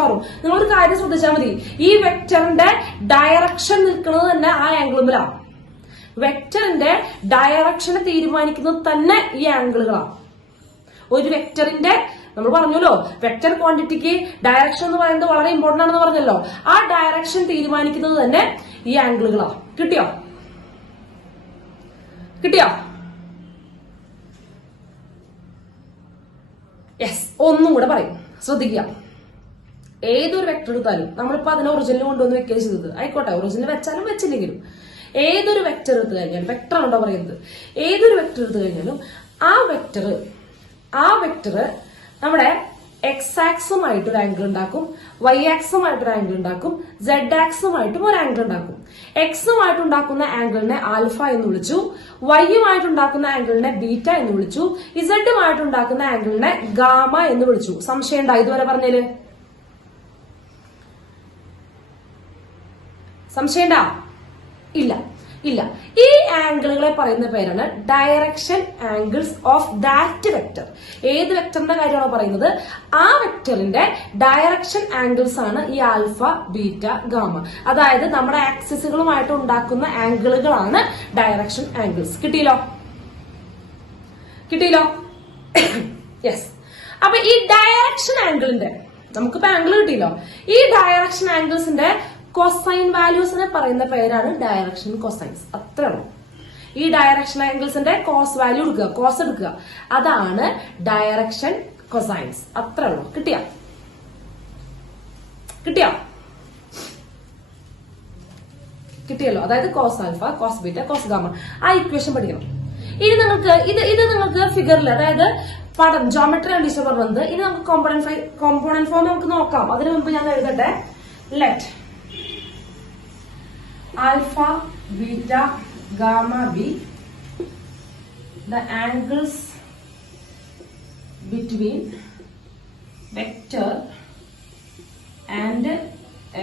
മാറും. നിങ്ങളൊരു കാര്യം ശ്രദ്ധിച്ചാൽ മതി, ഈ വെക്ടറിന്റെ ഡയറക്ഷൻ നിൽക്കുന്നത് തന്നെ ആ ആംഗിളുമിലാണ്. വെക്ടറിന്റെ ഡയറക്ഷനെ തീരുമാനിക്കുന്നത് തന്നെ ഈ ആംഗിളുകളാണ്. ഒരു വെക്ടറിന്റെ നമ്മൾ പറഞ്ഞല്ലോ, വെക്ടർ ക്വാണ്ടിറ്റിക്ക് ഡയറക്ഷൻ എന്ന് പറയുന്നത് വളരെ ഇമ്പോർട്ടന്റ് ആണെന്ന് പറഞ്ഞല്ലോ. ആ ഡയറക്ഷൻ തീരുമാനിക്കുന്നത് തന്നെ ഈ ആംഗിളുകളാണ്. കിട്ടിയോ? യെസ്. ഒന്നും കൂടെ പറയും, ശ്രദ്ധിക്കുക. ഏതൊരു വെക്ടർ എടുത്താലും നമ്മളിപ്പോ അതിനെ ഒറിജിനൽ കൊണ്ടുവന്ന് വെക്കുകയാണ് ചെയ്തത്. ആയിക്കോട്ടെ, ഒറിജിനൽ വെച്ചാലും വെച്ചില്ലെങ്കിലും ഏതൊരു വെക്ടർ എടുത്തു കഴിഞ്ഞാലും, വെക്ടർ ഉണ്ടോ പറയുന്നത്, ഏതൊരു വെക്ടർ എടുത്തു കഴിഞ്ഞാലും ആ വെക്ടർ നമ്മുടെ എക്സ് ആക്സുമായിട്ട് ഒരു ആംഗിൾ ഉണ്ടാക്കും, വൈ ആക്സുമായിട്ട് ഒരു ആംഗിൾ ഉണ്ടാക്കും, സെഡ് ആക്സുമായിട്ടും ഒരു ആംഗിൾ ഉണ്ടാക്കും. എക്സുമായിട്ട് ഉണ്ടാക്കുന്ന ആംഗിളിനെ ആൽഫ എന്ന് വിളിച്ചു, വൈയുമായിട്ട് ഉണ്ടാക്കുന്ന ആംഗിളിനെ ബീറ്റ എന്ന് വിളിച്ചു, ഇസഡുമായിട്ട് ഉണ്ടാക്കുന്ന ആംഗിളിനെ ഗാമ എന്ന് വിളിച്ചു. സംശയം ഉണ്ടോ ഇതുവരെ പറഞ്ഞതില്? സംശയണ്ടാ? ഇല്ല. ഈ ആംഗിളുകളെ പറയുന്ന പേരാണ് direction angles of that vector. ഏത് വെക്ടറിന്റെ കാര്യമാണോ പറയുന്നത്, ആ വെക്ടറിന്റെ ഡയറക്ഷൻ ആംഗിൾസ് ആണ് ഈ ആൽഫ, ബീറ്റ, ഗാമ. അതായത് നമ്മുടെ ആക്സിസുകളുമായിട്ട് ഉണ്ടാക്കുന്ന ആംഗിളുകളാണ് ഡയറക്ഷൻ ആംഗിൾസ്. കിട്ടിയല്ലോ? യെസ്. അപ്പൊ ഈ ഡയറക്ഷൻ ആംഗിളിന്റെ നമുക്കിപ്പോ ആംഗിൾ കിട്ടിയല്ലോ. ഈ ഡയറക്ഷൻ ആംഗിൾസിന്റെ കൊസൈൻ വാല്യൂസിനെ പറയുന്ന പേരാണ് ഡയറക്ഷൻ കൊസൈൻസ്. അത്രേ ഉള്ളൂ. ഈ ഡയറക്ഷൻ ആംഗിൾസിന്റെ കോസ് വാല്യൂ എടുക്കുക, കോസ് എടുക്കുക, അതാണ് ഡയറക്ഷൻ കൊസൈൻസ്. അത്രേ ഉള്ളൂ. കിട്ടിയല്ലോ? അതായത് cos alpha, cos beta, cos gamma. ആ ഇക്വേഷൻ പഠിക്കണം. ഇനി നിങ്ങൾക്ക് ഇത് നിങ്ങൾക്ക് ഫിഗറിൽ, അതായത് പടം ജോമെട്രി കണ്ടീഷൻ പറഞ്ഞത്. ഇനി നമുക്ക് കോമ്പോണന്റ് ഫോം നമുക്ക് നോക്കാം. അതിനു മുമ്പ് ഞാൻ എഴുതട്ടെ. Let alpha, beta, gamma be the angles between vector and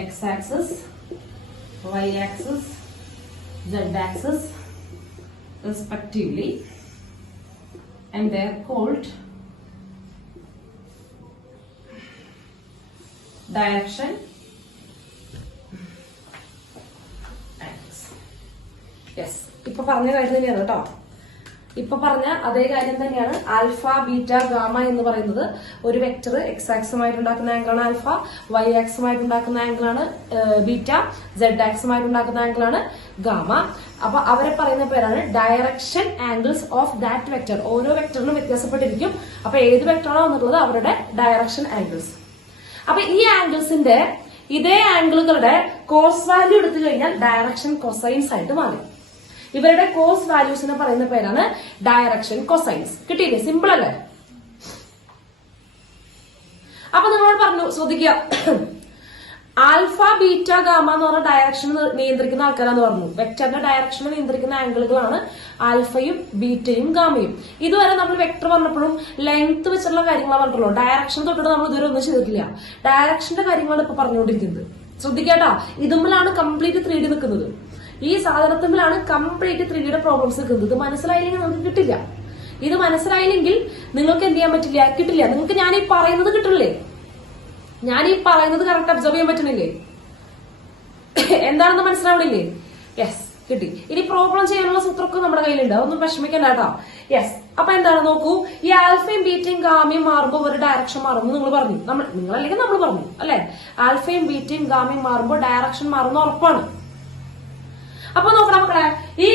x-axis, y-axis, z-axis respectively, and they are called direction yes. ഇപ്പൊ പറഞ്ഞ കാര്യം തന്നെയാണ് കേട്ടോ. ഇപ്പൊ പറഞ്ഞ അതേ കാര്യം തന്നെയാണ്. ആൽഫ, ബീറ്റ, ഗാമ എന്ന് പറയുന്നത് ഒരു വെക്ടർ എക്സ് ആക്സുമായിട്ട് ഉണ്ടാക്കുന്ന ആംഗിളാണ് ആൽഫ, വൈ ആക്സുമായിട്ട് ഉണ്ടാക്കുന്ന ആംഗിളാണ് ബീറ്റ, സെഡ് ആക്സുമായിട്ട് ഉണ്ടാക്കുന്ന ആംഗിളാണ് ഗാമ. അപ്പൊ അവരെ പറയുന്ന പേരാണ് direction angles of that vector. ഓരോ വെക്ടറിനും വ്യത്യാസപ്പെട്ടിരിക്കും. അപ്പൊ ഏത് വെക്ടറാണോ എന്നുള്ളത് അവരുടെ ഡയറക്ഷൻ ആംഗിൾസ്. അപ്പൊ ഈ ആംഗിൾസിന്റെ ഇതേ ആംഗിളുകളുടെ കോസ് വാല്യൂ എടുത്തു കഴിഞ്ഞാൽ ഡയറക്ഷൻ കൊസൈൻസ് ആയിട്ട് മാറി. ഇവരുടെ കോസ് വാല്യൂസിനെ പറയുന്ന പേരാണ് ഡയറക്ഷൻ കൊസൈൻസ്. കിട്ടിയില്ലേ? സിമ്പിൾ അല്ലേ? അപ്പൊ നിങ്ങളോട് പറഞ്ഞു, ശ്രദ്ധിക്കുക. ആൽഫ, ബീറ്റ, ഗാമ എന്ന് പറഞ്ഞ ഡയറക്ഷൻ നിയന്ത്രിക്കുന്ന ആൾക്കാരാന്ന് പറഞ്ഞു. വെക്ടറിന്റെ ഡയറക്ഷനെ നിയന്ത്രിക്കുന്ന ആംഗിളുകളാണ് ആൽഫയും ബീറ്റയും ഗാമയും. ഇതുവരെ നമ്മൾ വെക്ടർ പറഞ്ഞപ്പോഴും ലെങ്ത് വെച്ചുള്ള കാര്യങ്ങളാണ് പറഞ്ഞിട്ടുള്ളൂ. ഡയറക്ഷൻ തൊട്ടിട്ട് നമ്മൾ ഇതുവരെ ഒന്നും ചെയ്തിട്ടില്ല. ഡയറക്ഷന്റെ കാര്യങ്ങളാണ് ഇപ്പൊ പറഞ്ഞുകൊണ്ടിരിക്കുന്നത്. ശ്രദ്ധിക്കാട്ടാ. ഇതുമ്പിലാണ് കംപ്ലീറ്റ് 3D നിൽക്കുന്നത്. ഈ സാധനത്തിലാണ് കംപ്ലീറ്റ് 3Dയുടെ പ്രോബ്ലംസ് നിൽക്കുന്നത്. ഇത് മനസ്സിലായില്ലെങ്കിൽ നമുക്ക് കിട്ടില്ല. ഇത് മനസ്സിലായില്ലെങ്കിൽ നിങ്ങൾക്ക് എന്ത് ചെയ്യാൻ പറ്റില്ല, കിട്ടില്ല. നിങ്ങൾക്ക് ഞാൻ ഈ പറയുന്നത് കിട്ടില്ലേ, ഞാൻ ഈ പറയുന്നത് കറക്റ്റ് അബ്സർവ് ചെയ്യാൻ പറ്റണില്ലേ, എന്താണെന്ന് മനസ്സിലാവണില്ലേ? യെസ്, കിട്ടി. ഇനി പ്രോബ്ലം ചെയ്യാനുള്ള സൂത്രമൊക്കെ നമ്മുടെ കയ്യിലുണ്ട്, അതൊന്നും വിഷമിക്കണ്ട കേട്ടോ. യെസ്, അപ്പൊ എന്താണ് നോക്കൂ, ഈ ആൽഫയും ബീറ്റയും ഗാമയും മാറുമ്പോൾ ഒരു ഡയറക്ഷൻ മാറും നിങ്ങൾ പറഞ്ഞു, നിങ്ങളല്ലെങ്കിൽ നമ്മൾ പറഞ്ഞു അല്ലെ. ആൽഫയും ബീറ്റയും ഗാമയും മാറുമ്പോൾ ഡയറക്ഷൻ മാറുന്ന ഉറപ്പാണ്. അപ്പൊ നോക്കണം മക്കളെ, ഈ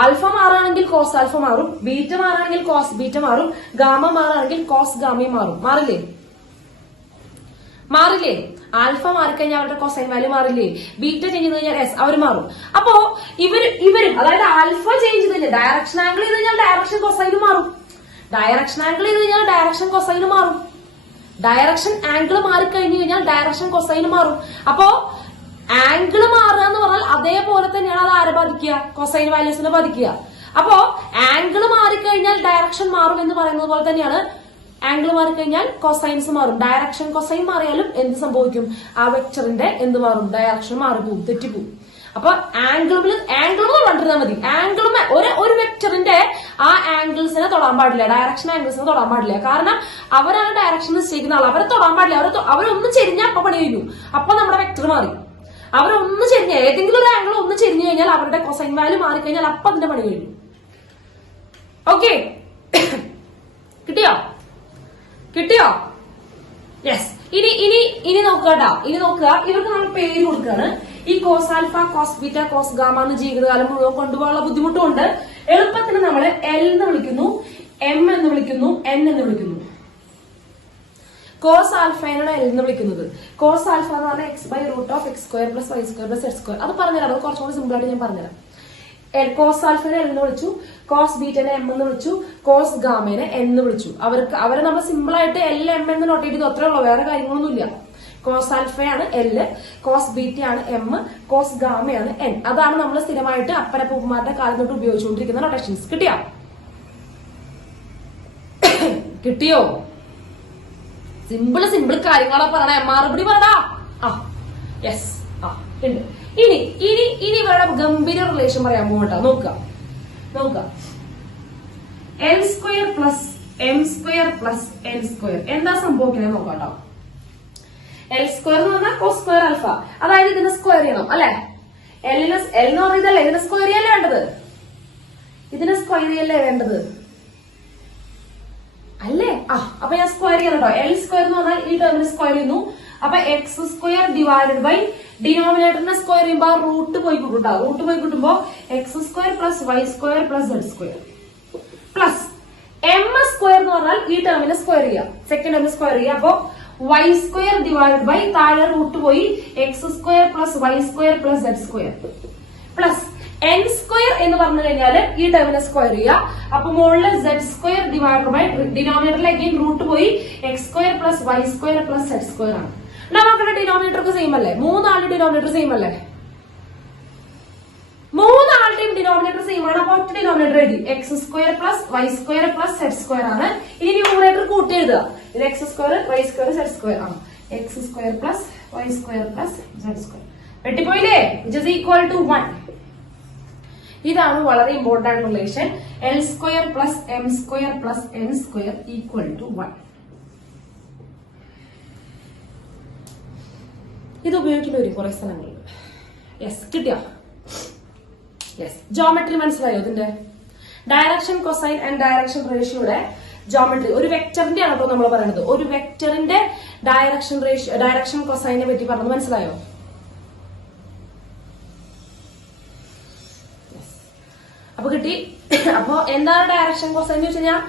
ആൽഫ മാറുകയാണെങ്കിൽ കോസ് ആൽഫ മാറും, ബീറ്റ മാറുകയാണെങ്കിൽ കോസ് ബീറ്റ മാറും, ഗാമ മാറുകയാണെങ്കിൽ കോസ് ഗാമയും മാറും. മാറില്ലേ? മാറില്ലേ? ആൽഫ മാറിക്കഴിഞ്ഞാൽ അവരുടെ കൊസൈൻ വാല്യൂ മാറില്ലേ? ബീറ്റ ചേഞ്ച് ചെയ്ത് കഴിഞ്ഞാൽ എസ് അവർ മാറും. അപ്പോ ഇവരും അതായത് ആൽഫ ചേഞ്ച് ചെയ്ത് കഴിഞ്ഞാൽ ഡയറക്ഷൻ ആംഗിൾ ചെയ്ത് കഴിഞ്ഞാൽ ഡയറക്ഷൻ കൊസൈന് മാറും, ഡയറക്ഷൻ ആംഗിൾ ചെയ്ത് കഴിഞ്ഞാൽ ഡയറക്ഷൻ കൊസൈന് മാറും, ഡയറക്ഷൻ ആംഗിൾ മാറിക്കഴിഞ്ഞു കഴിഞ്ഞാൽ ഡയറക്ഷൻ കൊസൈന് മാറും. അപ്പോ ആംഗിൾ മാറുക എന്ന് പറഞ്ഞാൽ അതേപോലെ തന്നെയാണ് അത് ആരെ ബാധിക്കുക, കൊസൈൻ വാല്യൂസിനെ ബാധിക്കുക. അപ്പോ ആംഗിൾ മാറിക്കഴിഞ്ഞാൽ ഡയറക്ഷൻ മാറും എന്ന് പറയുന്നത് പോലെ തന്നെയാണ് ആംഗിൾ മാറിക്കഴിഞ്ഞാൽ കൊസൈൻസ് മാറും. ഡയറക്ഷൻ കൊസൈൻ മാറിയാലും എന്ത് സംഭവിക്കും, ആ വെക്ടറിന്റെ എന്ത് മാറും, ഡയറക്ഷൻ മാറിപ്പോവും, തെറ്റിപ്പോവും. അപ്പൊ ആംഗിൾ കണ്ടിരുന്നാൽ മതി. ആംഗിൾ ഒരു വെക്ടറിന്റെ ആ ആംഗിൾസിനെ തൊടാൻ പാടില്ല, ഡയറക്ഷൻ ആംഗിൾസിനെ തൊടാൻ പാടില്ല. കാരണം അവരാണ് ഡയറക്ഷൻ നിശ്ചയിക്കുന്ന ആൾ, അവരെ തൊടാൻ പാടില്ല. അവരൊന്നും ചെരിഞ്ഞാൽ അപ്പൊ പണി കഴിഞ്ഞു, അപ്പൊ നമ്മുടെ വെക്ടർ മാറി. അവരൊന്ന് ചെരിഞ്ഞ ഏതെങ്കിലും ഒരു ആംഗിൾ ഒന്ന് ചെരിഞ്ഞു കഴിഞ്ഞാൽ അവരുടെ കൊസൈൻ വാല്യൂ മാറിക്കഴിഞ്ഞാൽ അപ്പൊ അതിന്റെ പണി കഴിഞ്ഞു. ഓക്കെ, കിട്ടിയോ? യെസ്. ഇനി നോക്കുക, ഇവർക്ക് നമ്മൾ പേര് കൊടുക്കുകയാണ്. ഈ cos alpha, cos beta, cos gamma എന്ന് ജീവിതകാലം മുഴുവൻ കൊണ്ടുപോകാനുള്ള ബുദ്ധിമുട്ടുണ്ട്. എളുപ്പത്തിന് നമ്മൾ എൽ എന്ന് വിളിക്കുന്നു, എം എന്ന് വിളിക്കുന്നു, എൻ എന്ന് വിളിക്കുന്നു. കോസ് ആൽഫയാണ് എൽ എന്ന് വിളിക്കുന്നത്. കോസ് ആൽഫ എന്ന് പറഞ്ഞാൽ x by root of X square plus Y square plus x square. അത് പറഞ്ഞുതരാം, അത് കുറച്ചുകൂടി സിമ്പിൾ ആയിട്ട് ഞാൻ പറഞ്ഞുതരാം. കോസ് ആൽഫനെ എൽ എന്ന് വിളിച്ചു, കോസ് ബീറ്റനെ എം എന്ന് വിളിച്ചു, കോസ് ഗാമേനെ എൻ എന്ന് വിളിച്ചു. അവരെ നമ്മൾ സിമ്പിൾ ആയിട്ട് എൽ എം എന്ന് നോട്ട് ചെയ്തു, അത്രേ ഉള്ളൂ, വേറെ കാര്യങ്ങളൊന്നുമില്ല. കോസ് ആൽഫയാണ് എൽ, കോസ് ബീറ്റയാണ് എം, കോസ് ഗാമയാണ് എൻ. അതാണ് നമ്മൾ സ്ഥിരമായിട്ട് അപ്പനപ്പൂപ്പന്മാരുടെ കാലം തൊട്ട് ഉപയോഗിച്ചുകൊണ്ടിരിക്കുന്ന നൊട്ടേഷൻസ്. കിട്ടിയോ? സിമ്പിൾ കാര്യങ്ങളാ പറയണേ, മറുപടി പറടാ. യെസ്, ഉണ്ട്. ഇനി ഇവരുടെ ഗംഭീര റിലേഷൻ പറയാൻ പോകട്ടോ. നോക്കുക, L square plus M square plus N square എന്താ സംഭവിക്കുന്നത് നോക്കാട്ടോ. എൽ സ്ക്വയർ എന്ന് പറഞ്ഞാൽ കോസ് സ്ക്വയർ ആൽഫ, അതായത് ഇതിനെ സ്ക്വയർ ചെയ്യണം അല്ലെ. എൽ എന്ന് പറയുന്നതല്ലേ, ഇതിനെ സ്ക്വയർ ചെയ്യല്ലേ വേണ്ടത്, അല്ലേ? അപ്പൊ ഞാൻ സ്ക്വയർ ചെയ്യണം കേട്ടോ. എൽ സ്ക്വയർ എന്ന് പറഞ്ഞാൽ ഈ ടേമിന് സ്ക്വയർ ചെയ്യുന്നു. അപ്പൊ എക്സ് സ്ക്വയർ ഡിവൈഡഡ് ബൈ ഡിനോമിനേറ്ററിനെ സ്ക്വയർ ചെയ്യുമ്പോൾ റൂട്ട് പോയി കിട്ടുമ്പോ X square plus Y square plus Z square plus M square എന്ന് പറഞ്ഞാൽ ഈ ടേമിനെ സ്ക്വയർ ചെയ്യാം, സെക്കൻഡ് ടേമിനെ സ്ക്വയർ ചെയ്യാം. അപ്പൊ വൈ സ്ക്വയർ ഡിവൈഡഡ് ബൈ താഴെ റൂട്ട് പോയി X square plus Y square plus Z square plus N square എന്ന് പറഞ്ഞു കഴിഞ്ഞാല് ഈ ടേമിനെ സ്ക്വയർ ചെയ്യുക. അപ്പൊ മുകളിൽ സെഡ് സ്ക്വയർ ഡിവൈഡഡ് ബൈ ഡിനോമിനേറ്ററിൽ അഗൈൻ റൂട്ട് പോയി X square plus Y square plus Z square ആണ്. നമുക്കുള്ള ഡിനോമിനേറ്റർ സെയിം അല്ലേ, മൂന്നാളുടെ ഡിനോമിനേറ്റർ സെയിം അല്ലേ, മൂന്നാളുടെയും ഡിനോമിനേറ്റർ സെയിം ആണ്. അപ്പൊ ഒറ്റ ഡിനോമിനേറ്റർ എഴുതി, X square plus Y square plus Z square ആണ്. ഇനി ന്യൂമറേറ്റർ കൂട്ടി എഴുതുക, ഇത് X square Y square Z square ആണ്. X square plus Y square plus Z square വെട്ടിപ്പോയില്ലേ, വിച്ച് ഇസ് ഈക്വൽ ടു 1. ഇതാണ് വളരെ ഇമ്പോർട്ടന്റ് ആയിട്ടുള്ള relation. L square plus M square plus N square equal to 1. ഇത് ഉപയോഗിക്കുന്ന ഒരു കുറെ സ്ഥലങ്ങളിൽ. യെസ്, കിട്ടിയോ? യെസ്. ജോമെട്രി മനസ്സിലായോ? ഇതിന്റെ ഡയറക്ഷൻ കൊസൈൻ ആൻഡ് ഡയറക്ഷൻ റേഷ്യോയുടെ ജോമെട്രി ഒരു വെക്ടറിന്റെ ആണ് നമ്മൾ പറയുന്നത്. ഒരു വെക്ടറിന്റെ ഡയറക്ഷൻ കൊസൈനെ പറ്റി പറഞ്ഞത് മനസ്സിലായോ? അപ്പൊ കിട്ടി. അപ്പൊ എന്താണ് ഡയറക്ഷൻ കൊസൈൻ എന്ന് വെച്ച് കഴിഞ്ഞാൽ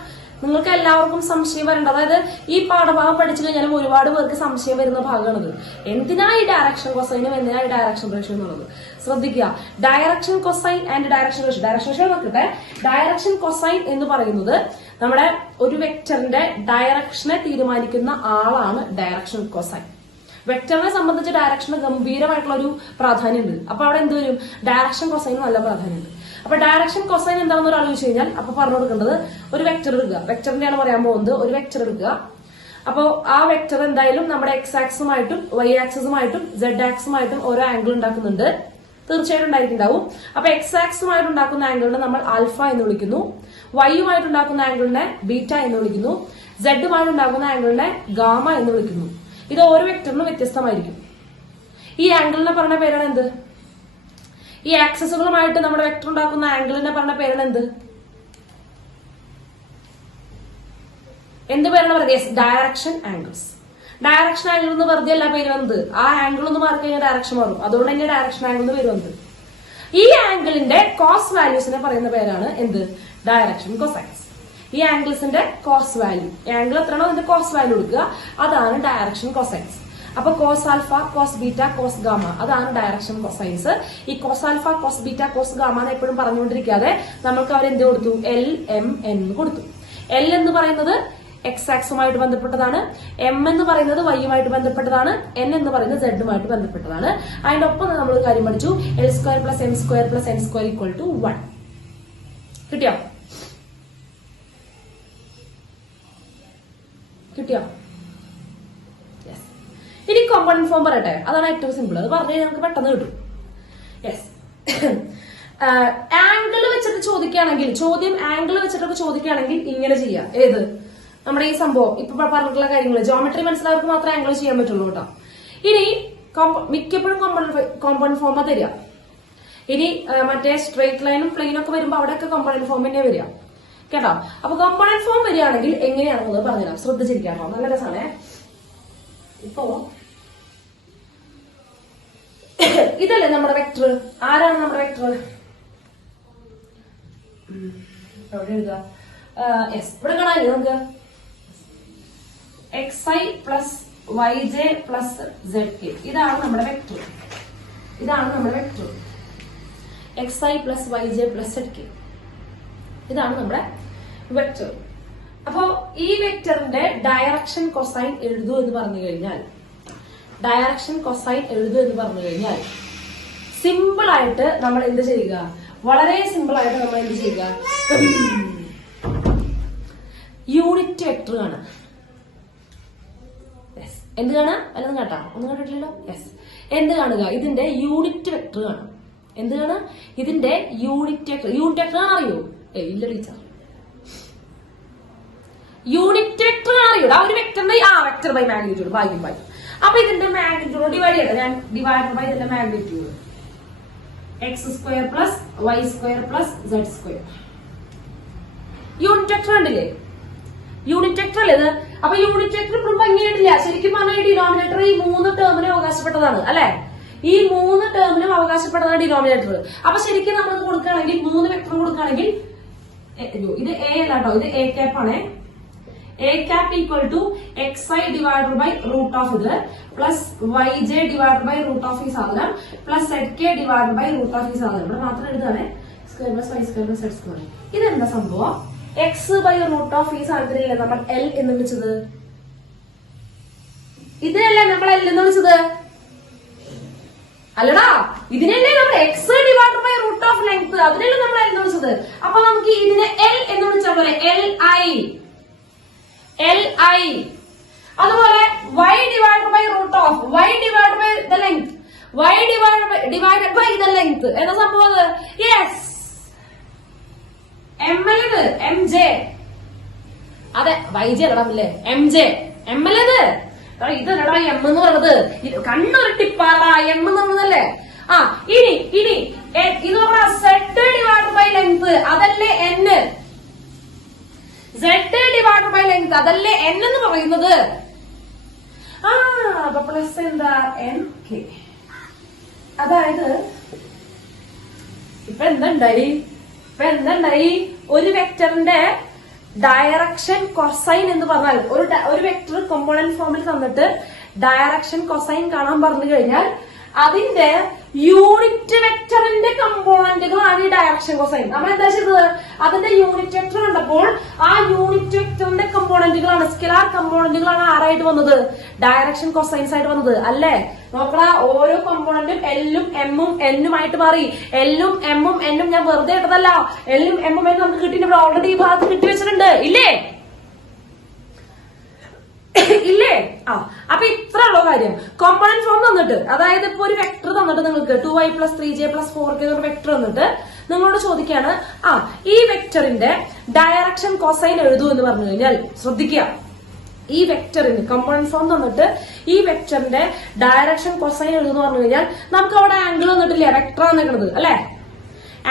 നിങ്ങൾക്ക് എല്ലാവർക്കും സംശയം വരണ്ട. അതായത് ഈ പാഠഭാഗം പഠിച്ചു കഴിഞ്ഞാലും ഒരുപാട് പേർക്ക് സംശയം വരുന്ന ഭാഗമാണിത്. എന്തിനാ ഈ ഡയറക്ഷൻ കൊസൈനും എന്തിനാ ഈ ഡയറക്ഷൻ റേഷ്യോ എന്നുള്ളത് ശ്രദ്ധിക്കുക. Direction cosine and direction ratio നോക്കട്ടെ. ഡയറക്ഷൻ കൊസൈൻ എന്ന് പറയുന്നത് നമ്മുടെ ഒരു വെക്ടറിന്റെ ഡയറക്ഷനെ തീരുമാനിക്കുന്ന ആളാണ് ഡയറക്ഷൻ കൊസൈൻ. വെക്ടറിനെ സംബന്ധിച്ച് ഡയറക്ഷന് ഗംഭീരമായിട്ടുള്ള ഒരു പ്രാധാന്യമുണ്ട്. അപ്പൊ അവിടെ എന്ത് വരും? ഡയറക്ഷൻ കൊസൈന് നല്ല പ്രാധാന്യമുണ്ട്. അപ്പൊ ഡയറക്ഷൻ കൊസൈൻ എന്താണെന്ന് ഒരാൾ ചോദിച്ചു കഴിഞ്ഞാൽ അപ്പൊ പറഞ്ഞു കൊടുക്കേണ്ടത് ഒരു വെക്ടർ എടുക്കുക. വെക്ടറിന്റെയാണ് പറയാൻ പോകുന്നത്. ഒരു വെക്ടർ എടുക്കുക. അപ്പോ ആ വെക്ടർ എന്തായാലും നമ്മുടെ എക്സ് ആക്സുമായിട്ടും വൈ ആക്സുമായിട്ടും സെഡ് ആക്സുമായിട്ടും ഓരോ ആംഗിൾ ഉണ്ടാക്കുന്നുണ്ട്. തീർച്ചയായിട്ടും ഉണ്ടായിട്ടുണ്ടാവും. അപ്പൊ എക്സ് ആക്സുമായിട്ട് ഉണ്ടാക്കുന്ന ആംഗിളിനെ നമ്മൾ ആൽഫ എന്ന് വിളിക്കുന്നു. വൈയുമായിട്ടുണ്ടാക്കുന്ന ആംഗിളിനെ ബീറ്റ എന്ന് വിളിക്കുന്നു. സെഡുമായിട്ടുണ്ടാക്കുന്ന ആംഗിളിനെ ഗാമ എന്ന് വിളിക്കുന്നു. ഇത് ഓരോ വെക്ടറിനും വ്യത്യസ്തമായിരിക്കും. ഈ ആംഗിളിനെ പറഞ്ഞ പേരാണ് എന്ത്? ഈ ആക്സസുകളുമായിട്ട് നമ്മുടെ വെക്ടർ ഉണ്ടാക്കുന്ന ആംഗിളിനെ പറഞ്ഞ പേരാണ് എന്ത്? എന്ത് പേരാണ് പറയുക? Direction angles. ഡയറക്ഷൻ ആംഗിൾ എന്ന് വെറുതെ അല്ല പേര് വന്നത്. ആ ആംഗിൾ ഒന്ന് മാർക്ക് കഴിഞ്ഞാൽ ഡയറക്ഷൻ മാറും. അതുകൊണ്ട് തന്നെ ഡയറക്ഷൻ ആംഗിൾ എന്ന് പേര് വന്നത്. ഈ ആംഗിളിന്റെ കോസ് വാല്യൂസിനെ പറയുന്ന പേരാണ് എന്ത്? Direction cosines. ഈ ആംഗിൾസിന്റെ കോസ് വാല്യൂ, ആംഗിൾ എത്രയാണോ അതിന്റെ കോസ് വാല്യൂ എടുക്കുക, അതാണ് ഡയറക്ഷൻ കൊസൈൻസ്. അപ്പൊ cos alpha, cos beta, cos gamma, അതാണ് ഡയറക്ഷൻ കൊസൈൻസ്. ഈ cos alpha, cos beta, cos gamma എന്ന് എപ്പോഴും പറഞ്ഞുകൊണ്ടിരിക്കാതെ നമ്മൾക്ക് അവരെന്ത് കൊടുത്തു? എൽ, എം, എൻ കൊടുത്തു. എൽ എന്ന് പറയുന്നത് എക്സ് ആക്സുമായിട്ട് ബന്ധപ്പെട്ടതാണ്, എം എന്ന് പറയുന്നത് വൈയുമായിട്ട് ബന്ധപ്പെട്ടതാണ്, എൻ എന്ന് പറയുന്നത് സെഡുമായിട്ട് ബന്ധപ്പെട്ടതാണ്. അതിന്റെ ഒപ്പം നമ്മൾ കാര്യം പഠിച്ചു, L square plus M square plus N square equal to 1. കിട്ടിയോ? യെസ്. ഇനി കോമ്പണന്റ് ഫോം പറയട്ടെ, അതാണ് ഏറ്റവും സിമ്പിൾ. അത് പറഞ്ഞു കഴിഞ്ഞാൽ നമുക്ക് പെട്ടെന്ന് കിട്ടും. യെസ്. ആംഗിൾ വെച്ചിട്ട് ചോദിക്കുകയാണെങ്കിൽ, ചോദ്യം ആംഗിൾ വെച്ചിട്ടൊക്കെ ചോദിക്കുകയാണെങ്കിൽ ഇങ്ങനെ ചെയ്യാം. ഏത്? നമ്മുടെ ഈ സംഭവം ഇപ്പൊ പറഞ്ഞിട്ടുള്ള കാര്യങ്ങൾ, ജോമെട്രി മനസ്സിലായവർക്ക് മാത്രമേ ആംഗിൾ ചെയ്യാൻ പറ്റുള്ളൂ കേട്ടോ. ഇനി മിക്കപ്പോഴും കോമ്പണന്റ് ഫോമാ തരിക. ഇനി മറ്റേ സ്ട്രെയിറ്റ് ലൈനും പ്ലെയിനും ഒക്കെ വരുമ്പോ അവിടെയൊക്കെ കോമ്പണന്റ് ഫോം തന്നെ വരിക കേട്ടോ. അപ്പൊ കോമ്പണന്റ് ഫോം വരികയാണെങ്കിൽ എങ്ങനെയാണെന്നുള്ളത് പറഞ്ഞുതരാം, ശ്രദ്ധിച്ചിരിക്കാട്ടോ, നല്ല രസമാണേ. ഇപ്പോ ഇതല്ലേ നമ്മുടെ വെക്ടർ? ആരാണ് നമ്മുടെ വെക്ടർ? എവിടെ എഴുതുക? യെസ്, ഇവിടെ കാണാനില്ലേ നമുക്ക്? xi plus yj plus zk. ഇതാണ് നമ്മുടെ വെക്ടർ. ഇതാണ് നമ്മുടെ vector. xi plus yj plus zk. ഇതാണ് നമ്മുടെ വെക്ടർ. അപ്പോ ഈ വെക്ടറിന്റെ ഡയറക്ഷൻ കൊസൈൻ എഴുതൂ എന്ന് പറഞ്ഞു കഴിഞ്ഞാൽ, സിമ്പിൾ ആയിട്ട് നമ്മൾ എന്ത് ചെയ്യുക? വളരെ സിമ്പിൾ ആയിട്ട് നമ്മൾ എന്ത് ചെയ്യുക? യൂണിറ്റ് വെക്ടർ കാണാം. യെസ്. എന്ത് കാണാം? വല്ലതും കേട്ടാ? ഒന്നും കണ്ടിട്ടില്ലല്ലോ. യെസ്. എന്ത് കാണുക? ഇതിന്റെ യൂണിറ്റ് വെക്ടർ കാണാം. എന്ത് കാണാം? ഇതിന്റെ യൂണിറ്റ് വെക്ടർ. യൂണിറ്റ് വെക്ടർ അറിയോ? ഇല്ല ടീച്ചർ. യൂണിറ്റ് വെക്ടർ അറിയോ? ആ ഒരു വെക്ടറിന്റെ വെക്ടർ ബൈ മാഗ്നിറ്റ്യൂഡ്, ഭാഗ്യം ഭാഗ്യം. അപ്പൊ ഇതിന്റെ മാഗ്നിറ്റ്യൂഡ് ഡിവൈഡ് ചെയ്യട്ടെ. ഞാൻ ഡിവൈഡ് ബൈ ഇതിന്റെ magnitude x square plus Y square plus Z square. Unit vector കണ്ടില്ലേ? യൂണിറ്റ് വെക്ടർ അല്ലേ ഇത്? അപ്പൊ യൂണിറ്റ് വെക്ടർ ഇപ്പോഴും ഭംഗിയായിട്ടില്ല. ശരിക്കും പറഞ്ഞാൽ ഈ ഡിനോമിനേറ്റർ ഈ 3 ടേമിനും അവകാശപ്പെട്ടതാണ് അല്ലെ? ഈ 3 ടേമിനും അവകാശപ്പെട്ടതാണ് ഡിനോമിനേറ്റർ. അപ്പൊ ശരിക്കും നമ്മൾ കൊടുക്കുകയാണെങ്കിൽ 3 വെക്ടർ കൊടുക്കുകയാണെങ്കിൽ ഇത് എ അല്ല കേട്ടോ, ഇത് എ ക്യാപ്പ് ആണ്. A cap equal to xi divided by root of ഇത് plus yj divided by root of ഈ സാധനം plus zk divided by root of ഈ സാധനം. ഇവിടെ മാത്രം എഴുതാണ് square plus Y square plus Z square. ഇതെന്താ സംഭവം? എക്സ് ബൈ റൂട്ട് ഓഫ് ഈ സാധനത്തിനല്ലേ നമ്മൾ എൽ എന്ന് വിളിച്ചത്? ഇതിനല്ലേ നമ്മൾ എൽ എന്ന് വിളിച്ചത്? അല്ലടാ, ഇതിനല്ലേ നമ്മൾ x divided by root of length, അതിനല്ലേ നമ്മൾ എൽ എന്ന് വിളിച്ചത്. അപ്പൊ നമുക്ക് ഇതിനെ എൽ എന്ന് വിളിച്ചാൽ പോലെ എൽ ഐ. അതുപോലെ y divided by root of y divided by the length, y divided by the length എന്താ സംഭവം? യെസ്, എം എൽ ഇത് എം ജെ. അതെ, YJ അല്ലേ എം ജെ. എം എൽ ഇത് ഇതല്ലടാ എം എന്ന് പറഞ്ഞത്. കണ്ണുരുട്ടിപ്പാടാ എം എന്ന് പറഞ്ഞതല്ലേ. ഇനി ഇത് പറഞ്ഞ സെഡ് ഡിവൈഡഡ് ബൈ ലെങ്ത്, അതല്ലേ N. Z divided by length, അതല്ലേ എൻ എന്ന് പറയുന്നത്. അപ്പൊ പ്ലസ് എന്താ? N K. അതായത് ഇപ്പൊ എന്തുണ്ടായി? ഒരു വെക്ടറിന്റെ ഡയറക്ഷൻ കൊസൈൻ എന്ന് പറഞ്ഞാൽ, ഒരു വെക്ടർ കോമ്പോണന്റ് ഫോമിൽ തന്നിട്ട് ഡയറക്ഷൻ കൊസൈൻ കാണാൻ പറഞ്ഞു കഴിഞ്ഞാൽ അതിന്റെ യൂണിറ്റ് വെക്ടറിന്റെ കമ്പോണന്റുകളാണ് ഈ ഡയറക്ഷൻ കൊസൈൻ. നമ്മൾ എന്താ ചെയ്തത്? അതിന്റെ യൂണിറ്റ് വെക്ടർ കണ്ടപ്പോൾ ആ യൂണിറ്റ് വെക്ടറിന്റെ കമ്പോണന്റുകളാണ്, സ്കെലാർ കമ്പോണന്റുകളാണ് ആരായിട്ട് വന്നത്? ഡയറക്ഷൻ കൊസൈൻസ് ആയിട്ട് വന്നത് അല്ലേ? നോക്കടാ, ഓരോ കമ്പോണന്റും എല്ലും എമ്മും എന്നും ആയിട്ട് മാറി. എല്ലും എമ്മും എന്നും ഞാൻ വെറുതെ ഇട്ടതല്ല. എല്ലും എമ്മും എന്നും നമുക്ക് കിട്ടിയിട്ട് ഓൾറെഡി ഈ ഭാഗത്ത് കിട്ടി വെച്ചിട്ടുണ്ട് ഇല്ലേ? അപ്പൊ ഇത്ര ഉള്ള കാര്യം. കോമ്പണന്റ് ഫോം തന്നിട്ട്, അതായത് ഇപ്പൊ ഒരു വെക്ടർ തന്നിട്ട് നിങ്ങൾക്ക് 2y plus 3j plus 4k എന്നൊരു വെക്ടർ തന്നിട്ട് നിങ്ങളോട് ചോദിക്കുകയാണ്, ഈ വെക്ടറിന്റെ ഡയറക്ഷൻ കൊസൈൻ എഴുതൂ എന്ന് പറഞ്ഞു കഴിഞ്ഞാൽ ശ്രദ്ധിക്കുക, ഈ വെക്ടറിന് കമ്പോണന്റ് ഫോം തന്നിട്ട് ഈ വെക്ടറിന്റെ ഡയറക്ഷൻ കൊസൈൻ എഴുതുന്നു പറഞ്ഞു കഴിഞ്ഞാൽ നമുക്ക് അവിടെ ആംഗിൾ തന്നിട്ടില്ല, വെക്ടർ തന്നിരിക്കുന്നത് അല്ലെ,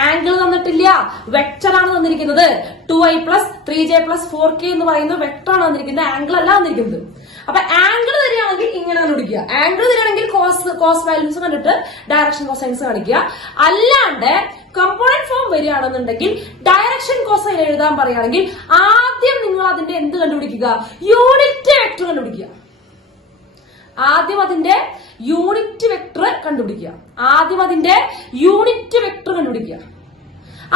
ആംഗിൾ തന്നിട്ടില്ല, വെക്ടർ ആണ് തന്നിരിക്കുന്നത്. 2i + 3j + 4k എന്ന് പറയുന്ന വെക്ടർ ആണ് തന്നിരിക്കുന്നത്, ആംഗിൾ അല്ല തന്നിരിക്കുന്നത്. അപ്പൊ ആംഗിൾ തരികയാണെങ്കിൽ ഇങ്ങനെ കണ്ടുപിടിക്കുക, ആംഗിൾ തരികയാണെങ്കിൽ കോസ് വാല്യൂസ് കണ്ടിട്ട് ഡയറക്ഷൻ കൊസൈൻസ് കാണിക്കുക. അല്ലാണ്ട് കമ്പോണന്റ് ഫോം വരികയാണെന്നുണ്ടെങ്കിൽ ഡയറക്ഷൻ കൊസൈൻ എഴുതാൻ പറയുകയാണെങ്കിൽ ആദ്യം നിങ്ങൾ അതിന്റെ എന്ത് കണ്ടുപിടിക്കുക, യൂണിറ്റ് വെക്ടർ കണ്ടുപിടിക്കുക. ആദ്യം അതിന്റെ യൂണിറ്റ് വെക്ടർ കണ്ടുപിടിക്കുക.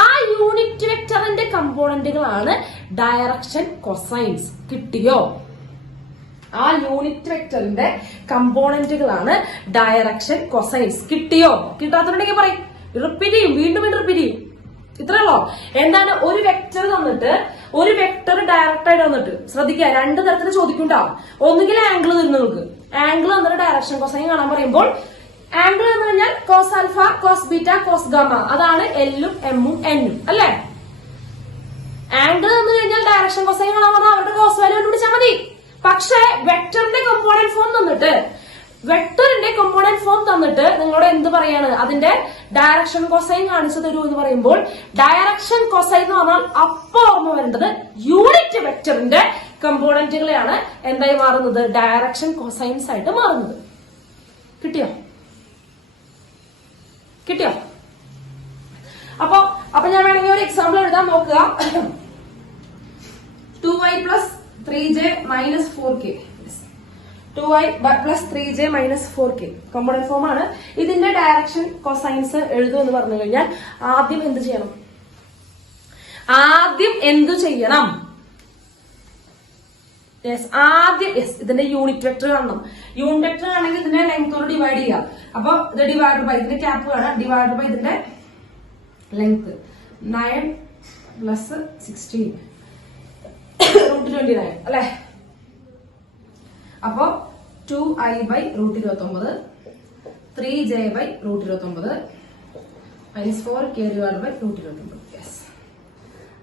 ആ യൂണിറ്റ് വെക്ടറിന്റെ കമ്പോണന്റുകളാണ് ഡയറക്ഷൻ കൊസൈൻസ്. കിട്ടിയോ? ആ യൂണിറ്റ് വെക്ടറിന്റെ കമ്പോണന്റുകളാണ് ഡയറക്ഷൻ കൊസൈൻസ്. കിട്ടിയോ? കിട്ടാത്തുണ്ടെങ്കിൽ പറയും, റിപ്പീറ്റ് ചെയ്യും, വീണ്ടും റിപ്പീറ്റ് ചെയ്യും. ഇത്രയുള്ളോ? എന്താണ്? ഒരു വെക്ടർ തന്നിട്ട്, ഒരു വെക്ടർ ഡയറക്റ്റ് ആയിട്ട് വന്നിട്ട് ശ്രദ്ധിക്കുക, രണ്ട് തരത്തിൽ ചോദിക്കുന്നുണ്ടാവും. ഒന്നുകിൽ ആംഗിൾ തരുന്നു, നിങ്ങൾക്ക് ആംഗിൾ തന്നിട്ട് ഡയറക്ഷൻ കൊസൈൻ കാണാൻ പറയുമ്പോൾ ആംഗിൾ എന്ന് പറഞ്ഞാൽ cos alpha, cos beta, cos gamma, അതാണ് എല്ലും എമ്മും എന്നും അല്ലെ. ആംഗിൾ തന്നു കഴിഞ്ഞാൽ ഡയറക്ഷൻ കൊസൈൻ കാണാൻ പറഞ്ഞാൽ അവരുടെ കോസ് വാല്യൂ കണ്ടുപിടിച്ചാൽ മതി. പക്ഷെ വെക്ടറിന്റെ കമ്പോണന്റ് ഫോം തന്നിട്ട് നിങ്ങളോട് എന്ത് പറയാണ്, അതിന്റെ ഡയറക്ഷൻ കൊസൈൻ കാണിച്ചു തരൂ എന്ന് പറയുമ്പോൾ ഡയറക്ഷൻ കൊസൈൻ എന്ന് പറഞ്ഞാൽ അപ്പൊ ഓർമ്മ വരേണ്ടത് യൂണിറ്റ് വെക്ടറിന്റെ കമ്പോണന്റുകളെയാണ് എന്തായി മാറുന്നത്, ഡയറക്ഷൻ കൊസൈൻസ് ആയിട്ട് മാറുന്നത്. കിട്ടിയോ? അപ്പൊ ഞാൻ വേണമെങ്കിൽ ഒരു എക്സാമ്പിൾ എഴുതാൻ നോക്കുക. 2i + 3j - 4k 2i + 3j - 4k component form ആണ്. ഇതിന്റെ ഡയറക്ഷൻ കൊസൈൻസ് എഴുതൂ എന്ന് പറഞ്ഞു കഴിഞ്ഞാൽ ആദ്യം എന്ത് ചെയ്യണം? ഇതിന്റെ യൂണിറ്റ് വെക്ടർ കാണണം. യൂണിറ്റ് വെക്ടർ ആണെങ്കിൽ ഇതിന്റെ ലെങ്ത്തോട് ഡിവൈഡ് ചെയ്യുക. അപ്പൊ ഇത് ഡിവൈഡ് ബൈ ഇതിന്റെ ക്യാപ്പ് കാണാം, ഡിവൈഡ് ബൈ ഇതിന്റെ ലെങ്ത് 9 + 16 √29 അല്ലെ. അപ്പൊ 2i / √29 3j / √29 -4k / √29. യെസ്.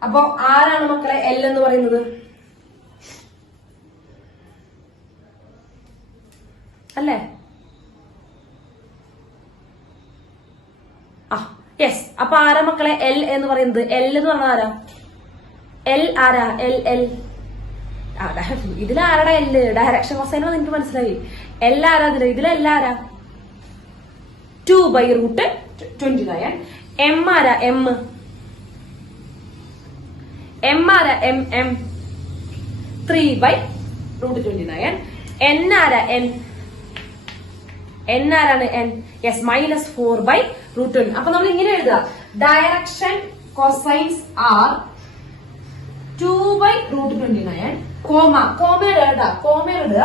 അപ്പൊ ആരാണ് മക്കളെ എൽ എന്ന് പറയുന്നത്? അല്ലേ? യെസ്. അപ്പൊ ആരാ മക്കളെ എൽ എന്ന് പറയുന്നത്? എൽ എന്ന് പറഞ്ഞാൽ ആരാ? എൽ ആരാ? എൽ ഇതിലാരാടാ എല്ല്? ഡയറക്ഷൻ കൊസൈൻ നിങ്ങക്ക് മനസ്സിലായി. എല്ലാരാ ഇതിലെല്ലാരാ? 2/√29. എം ആരാ? എം ആരാ? എം 3/√29. എൻ ആരാ? എൻ ആരാണ്? N yes -4/√20. അപ്പൊ നമ്മൾ ഇങ്ങനെ എഴുതുക, ഡയറക്ഷൻ കൊസൈൻസ് ആർ 2/√29 കോമയിടുക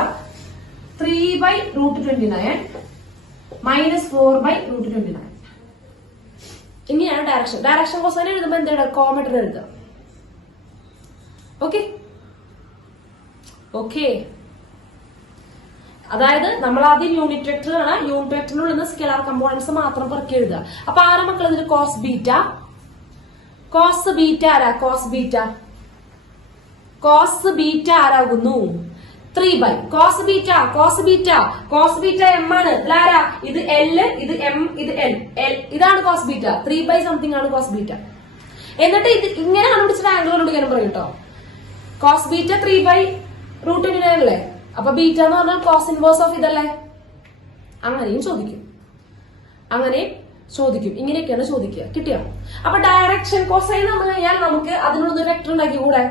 3/√29 -4/√29. ഇനിയാണ് ഡയറക്ഷൻ കൊസൈൻ എഴുതുമ്പോ എന്താണ്? കോമ എഴുതുക. ഓക്കെ. അതായത് നമ്മൾ ആദ്യം യൂണിറ്റ് വെക്ടർ കാണാം, യൂണിറ്റ് വെക്ടറിനുള്ളിൽ നിന്ന് സ്കെലാർ കമ്പോണൻസ് മാത്രം പെറുക്കി എഴുതുക. അപ്പൊ ആരാ മക്കൾ ഇതിൽ? കോസ് ബീറ്റ ആരാ? കോസ് ബീറ്റ ആരാകുന്നു? 3/. കോസ് ബീറ്റ എം ആണ്. ഇതിലാരാ? ഇത് എൽ, ഇത് എം, ഇത് എൽ. ഇതാണ് കോസ് ബീറ്റ. 3/. സംതിങ് ആണ് കോസ് ബീറ്റ. എന്നിട്ട് ഇത് ഇങ്ങനെ കണ്ടുപിടിച്ചിട്ട് ആംഗിൾ കണ്ടുപിടിക്കാനും പറയും കേട്ടോ. കോസ് ബീറ്റ 3/√29 അല്ലേ? അപ്പൊ ബീറ്റ എന്ന് പറഞ്ഞാൽ കോസ് ഇൻവേഴ്സ് ഓഫ് ഇതല്ലേ? അങ്ങനെയും ചോദിക്കും. ഇങ്ങനെയൊക്കെയാണ് ചോദിക്കുക. കിട്ടിയോ? അപ്പൊ ഡയറക്ഷൻ കൊസൈൻ നമ്മൾ കഴിഞ്ഞാൽ നമുക്ക് അതിനുള്ള വെക്ടർ ഉണ്ടാക്കി കൂടെ.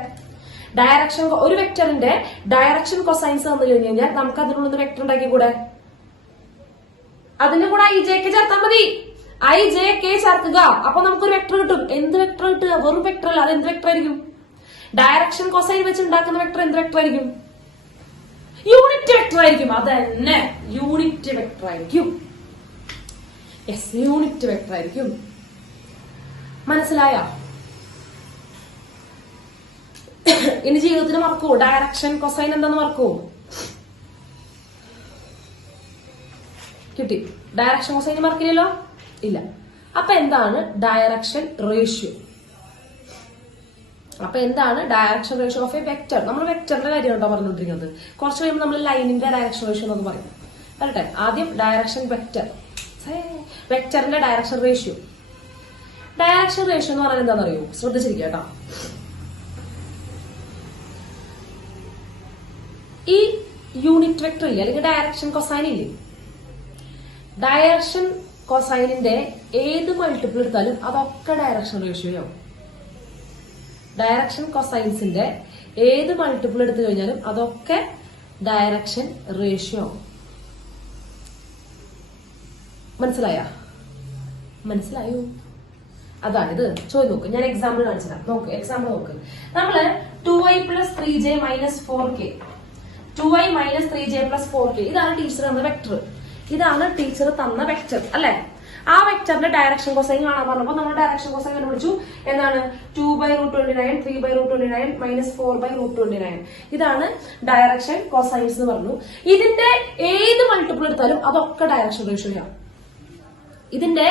ഒരു വെക്ടറിന്റെ ഡയറക്ഷൻ കൊസൈൻസ് തന്നു കഴിഞ്ഞാൽ നമുക്ക് അതിനുള്ള വെക്ടർ ഉണ്ടാക്കി കൂടെ. അതിന്റെ കൂടെ ij k ചേർത്താൽ മതി. ij k ചേർക്കുക. അപ്പൊ നമുക്കൊരു വെക്ടർ കിട്ടും. എന്ത് വെക്ടർ കിട്ടുക? വെറും വെക്ടർ അല്ല. അത് എന്ത് വെക്ടർ ആയിരിക്കും? ഡയറക്ഷൻ കൊസൈൻ വെച്ച് ഉണ്ടാക്കുന്ന വെക്ടർ എന്ത് വെക്ടർ ആയിരിക്കും? യൂണിറ്റ് വെക്ടർ ആയിരിക്കും. അതന്നെ, യൂണിറ്റ് വെക്ടർ ആയിരിക്കും. യെസ്, യൂണിറ്റ് വെക്ടർ ആയിരിക്കും. മനസ്സിലായോ? ഇനി ജീവിതത്തിൽ മറക്കൂ ഡയറക്ഷൻ കൊസൈൻ എന്താന്ന് മറക്കൂ? കിട്ടി? ഡയറക്ഷൻ കൊസൈൻ മറക്കില്ലല്ലോ? ഇല്ല. അപ്പൊ എന്താണ് ഡയറക്ഷൻ റേഷ്യോ? അപ്പൊ എന്താണ് direction ratio of a vector? നമ്മൾ വെക്ടറിന്റെ കാര്യം കേട്ടോ പറഞ്ഞുകൊണ്ടിരിക്കുന്നത്. കുറച്ച് കഴിയുമ്പോൾ നമ്മൾ ലൈനിന്റെ ഡയറക്ഷൻ റേഷ്യോ എന്ന് പറയും. പറയട്ടെ, ആദ്യം ഡയറക്ഷൻ വെക്ടർ, വെക്ടറിന്റെ ഡയറക്ഷൻ റേഷ്യോ. ഡയറക്ഷൻ റേഷ്യോ എന്ന് പറഞ്ഞാൽ എന്താണെന്ന് അറിയോ? ശ്രദ്ധിച്ചിരിക്കുക കേട്ടോ. ഈ യൂണിറ്റ് വെക്ടർ ഇല്ലേ, അല്ലെങ്കിൽ ഡയറക്ഷൻ കൊസൈൻ ഇല്ലേ, ഡയറക്ഷൻ കൊസൈനിന്റെ ഏത് മൾട്ടിപ്പിൾ എടുത്താലും അതൊക്കെ ഡയറക്ഷൻ റേഷ്യോ ആവും. ഡയറക്ഷൻ കൊസൈൻസിന്റെ ഏത് മൾട്ടിപ്പിൾ എടുത്തു കഴിഞ്ഞാലും അതൊക്കെ ഡയറക്ഷൻ റേഷ്യോ ആവും. മനസ്സിലായോ? അതാണിത്. ചോദ്യം നോക്ക്, ഞാൻ എക്സാമ്പിൾ കാണിച്ചുതരാം. നോക്ക്, എക്സാമ്പിൾ നോക്ക്. നമ്മള് 2i + 3j - 4k, 2i - 3j + 4k, ഇതാണ് ടീച്ചർ തന്ന വെക്ടർ. ഇതാണ് ടീച്ചർ തന്ന വെക്ടർ അല്ലെ? ആ വെക്ടറിന്റെ ഡയറക്ഷൻ കൊസൈൻ കാണാൻ പറഞ്ഞപ്പോ നമ്മൾ ഡയറക്ഷൻ കൊസൈൻ കണ്ടുപിടിച്ചു. എന്താണ്? 2/√29, 3/√29 - 4/√29. ഇതാണ് ഡയറക്ഷൻ കൊസൈൻസ് എന്ന് പറഞ്ഞു. ഇതിന്റെ ഏത് മൾട്ടിപ്പിൾ എടുത്താലും അതൊക്കെ ഡയറക്ഷൻ റേഷ്യോയാണ്. ഇതിന്റെ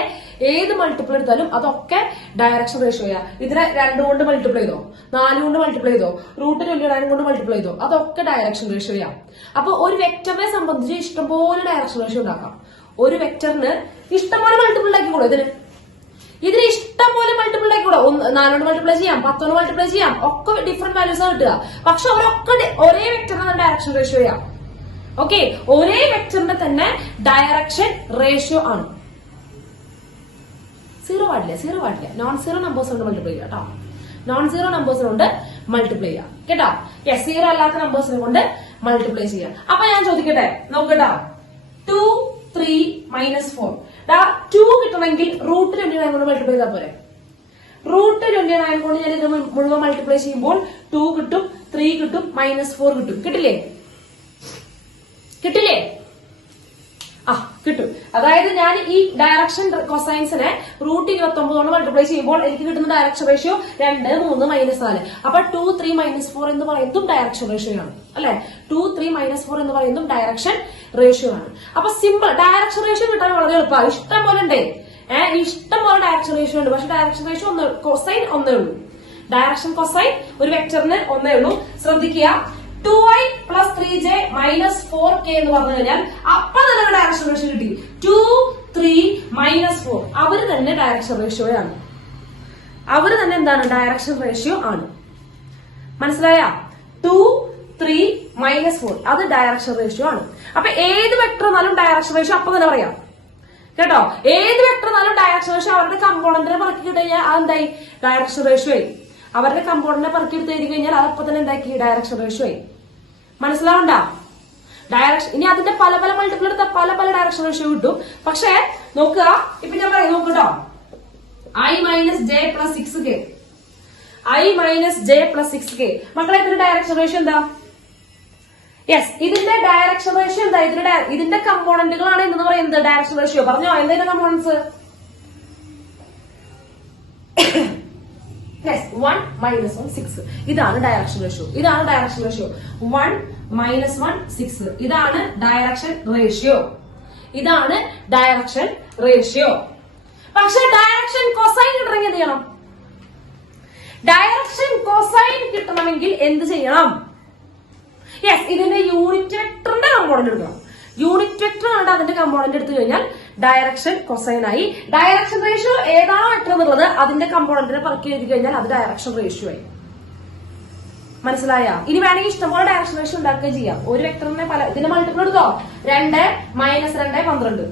ഏത് മൾട്ടിപ്പിൾ എടുത്താലും അതൊക്കെ ഡയറക്ഷൻ റേഷ്യോയാ. ഇതിനെ 2 കൊണ്ട് മൾട്ടിപ്ലൈ ചെയ്തോ, 4 കൊണ്ട് മൾട്ടിപ്ലൈ ചെയ്തോ, √29 കൊണ്ട് മൾട്ടിപ്ലൈ ചെയ്തോ, അതൊക്കെ ഡയറക്ഷൻ റേഷ്യോയാ. അപ്പൊ ഒരു വെക്ടറിനെ സംബന്ധിച്ച് ഇഷ്ടംപോലെ ഡയറക്ഷൻ റേഷ്യോ ഉണ്ടാക്കാം. ഒരു വെക്ടറിന് ഇഷ്ടംപോലെ മൾട്ടിപ്പിൾ ആക്കിക്കൂടെ? ഇതിന് ഇഷ്ടംപോലെ മൾട്ടിപ്പിൾ ആക്കിക്കൂടെ? 4 കൊണ്ട് മൾട്ടിപ്ലൈ ചെയ്യാം, 10 കൊണ്ട് മൾട്ടിപ്ലൈ ചെയ്യാം, ഒക്കെ ഡിഫറെന്റ് വാല്യൂസ് ആണ് കിട്ടുക. പക്ഷെ അവരൊക്കെ ഒരേ വെക്ടറിന് ഡയറക്ഷൻ റേഷ്യോയാ. ഓക്കെ, ഒരേ വെക്ടറിന്റെ തന്നെ ഡയറക്ഷൻ റേഷ്യോ ആണ്. സീറോ പാടില്ല. നോൺ സീറോ നമ്പേഴ്സ് കൊണ്ട് മൾട്ടിപ്ലൈ ചെയ്യാം കേട്ടോ. നോൺ സീറോ നമ്പേഴ്സ് കൊണ്ട് മൾട്ടിപ്ലൈ ചെയ്യാം കേട്ടോ. സീറോ അല്ലാത്ത നമ്പേഴ്സിനെ കൊണ്ട് മൾട്ടിപ്ലൈ ചെയ്യാം. അപ്പൊ ഞാൻ ചോദിക്കട്ടെ, നോക്കട്ടോ. 2, 3 - 4. 2 കിട്ടണമെങ്കിൽ √29 കൊണ്ട് മൾട്ടിപ്ലൈ ചെയ്താൽ പോരെ? √29 കൊണ്ട് ഞാൻ ഇത് മുഴുവൻ മൾട്ടിപ്ലൈ ചെയ്യുമ്പോൾ 2 കിട്ടും, 3 കിട്ടും, -4 കിട്ടും. കിട്ടില്ലേ? കിട്ടും. അതായത് ഞാൻ ഈ ഡയറക്ഷൻ കൊസൈൻസിനെ √29 കൊണ്ട് മൾട്ടിപ്ലൈ ചെയ്യുമ്പോൾ എനിക്ക് കിട്ടുന്ന ഡയറക്ഷൻ റേഷ്യോ 2, 3, -4. അപ്പൊ 2, 3 - 4 എന്ന് പറയുന്നതും ഡയറക്ഷൻ റേഷ്യോ ആണ് അല്ലെ? 2, 3 - 4 എന്ന് പറയുന്നതും ഡയറക്ഷൻ റേഷ്യോ ആണ്. അപ്പൊ സിമ്പിൾ ഡയറക്ഷൻ റേഷ്യോ കിട്ടാൻ വളരെ എളുപ്പമാണ്. ഇഷ്ടം പോലെ ഉണ്ടേ, ഇഷ്ടം പോലെ ഡയറക്ഷൻ റേഷ്യോ ഉണ്ട്. പക്ഷെ ഡയറക്ഷൻ റേഷ്യോ കൊസൈൻ ഒന്നേ ഉള്ളൂ. ഡയറക്ഷൻ കൊസൈൻ ഒരു വെക്ടറിന് ഒന്നേ ഉള്ളൂ. ശ്രദ്ധിക്കുക, 2i + 3j - 4k എന്ന് പറഞ്ഞു കഴിഞ്ഞാൽ അപ്പൊ തന്നെ ഡയറക്ഷൻ റേഷ്യോ കിട്ടി. 2, 3 - 4 അവര് തന്നെ ഡയറക്ഷൻ റേഷ്യോയാണ്. അവര് തന്നെ എന്താണ്? ഡയറക്ഷൻ റേഷ്യോ ആണ്. മനസ്സിലായ? 2, 3 - 4 അത് ഡയറക്ഷൻ റേഷ്യോ ആണ്. അപ്പൊ ഏത് വെക്ടർ എന്നാലും ഡയറക്ഷൻ റേഷ്യോ അപ്പൊ തന്നെ പറയാം കേട്ടോ. ഏത് വെക്ടർ എന്നാലും ഡയറക്ഷൻ റേഷ്യോ അവരുടെ കമ്പോണന്റിനെ പറക്കി കഴിഞ്ഞാൽ അതെന്തായി? ഡയറക്ഷൻ റേഷ്യോ ആയി. അവരുടെ കമ്പോണന്റിനെ പറക്കി എടുത്ത് കഴിഞ്ഞ് കഴിഞ്ഞാൽ അതപ്പോ തന്നെ എന്താക്കി? ഡയറക്ഷൻ റേഷ്യോ ആയി. മനസ്സിലാവണ്ട? ഡയറക്ഷൻ ഇനി അതിന്റെ പല മൾട്ടിപ്പിൾ എടുത്ത പല ഡയറക്ഷൻ റേഷ്യോ കിട്ടും. പക്ഷെ നോക്കുക, ഇപ്പൊ ഞാൻ പറയും നോക്കട്ടോ, i - j + 6k, i - j + 6k. മക്കളെ ഇതിന്റെ ഡയറക്ഷൻ റേഷ്യോ എന്താ? ഇതിന്റെ ഡയറക്ഷൻ റേഷ്യോ എന്താ? ഇതിന്റെ കമ്പോണന്റുകളാണ് എന്ന് പറയുന്നത് ഡയറക്ഷൻ റേഷ്യോ. പറഞ്ഞോ എന്തെങ്കിലും കമ്പോണൻസ്? 1 - 1 6. ഇതാണ് ഡയറക്ഷൻ റേഷ്യോ. 1 - 1 6. ഇതാണ് ഡയറക്ഷൻ റേഷ്യോ. പക്ഷെ ഡയറക്ഷൻ കൊസൈൻ കിട്ടണമെങ്കിൽ എന്ത് ചെയ്യണം? ഡയറക്ഷൻ കൊസൈൻ കിട്ടണമെങ്കിൽ എന്ത് ചെയ്യണം? ഇതിന്റെ യൂണിറ്റ് വെക്ടറിന്റെ കമ്പോണന്റ് എടുക്കണം. യൂണിറ്റ് വെക്ടർ ആണ് അതിന്റെ കമ്പോണന്റ് എടുത്തു കഴിഞ്ഞാൽ ഡയറക്ഷൻ കൊസൈനായി. ഡയറക്ഷൻ റേഷ്യോ ഏതാണോ വെക്ടർ എന്നുള്ളത് അതിന്റെ കമ്പോണന്റിനെ പറക്കി എഴുതി കഴിഞ്ഞാൽ അത് ഡയറക്ഷൻ റേഷ്യോ ആയി. മനസ്സിലായ? ഇനി വേണമെങ്കിൽ ഇഷ്ടംപോലെ ഡയറക്ഷൻ റേഷ്യോ ഉണ്ടാക്കുകയും ചെയ്യാം. ഒരു വെക്ടറിനെ ഇതിന്റെ മൾട്ടിപ്പിൾ എടുത്തോ. 2 - 2 12,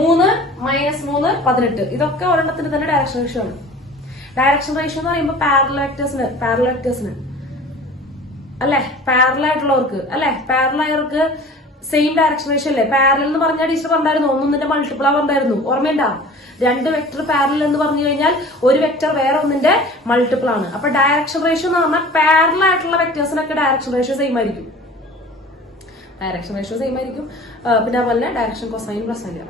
3 - 3 18. ഇതൊക്കെ ഒരെണ്ണത്തിന്റെ തന്നെ ഡയറക്ഷൻ റേഷ്യോ ആണ്. ഡയറക്ഷൻ റേഷ്യോ എന്ന് പറയുമ്പോൾ പാരലൽ വെക്ടേഴ്സിന് അല്ലെ, പാരലൽ ആയിട്ടുള്ളവർക്ക് അല്ലെ, പാരലൽ ആയവർക്ക് സെയിം ഡയറക്ഷൻ റേഷ്യോ അല്ലേ? പാരലൽ എന്ന് പറഞ്ഞാൽ ടീച്ചർ പറഞ്ഞായിരുന്നു ഒന്നിന്റെ മൾട്ടിപ്പിൾ പറഞ്ഞായിരുന്നു, ഓർമ്മയുണ്ടാ? 2 വെക്ടർ പാരലൽ എന്ന് പറഞ്ഞു കഴിഞ്ഞാൽ ഒരു വെക്ടർ വേറെ ഒന്നിന്റെ മൾട്ടിപ്പിൾ ആണ്. അപ്പൊ ഡയറക്ഷൻ റേഷ്യോ എന്ന് പറഞ്ഞാൽ പാരലൽ ആയിട്ടുള്ള വെക്ടേഴ്സിനൊക്കെ ഡയറക്ഷൻ റേഷ്യോ സെയിം ആയിരിക്കും. പിന്നെ അതുപോലെ ഡയറക്ഷൻ കൊസൈൻ പ്ലസ് അല്ല.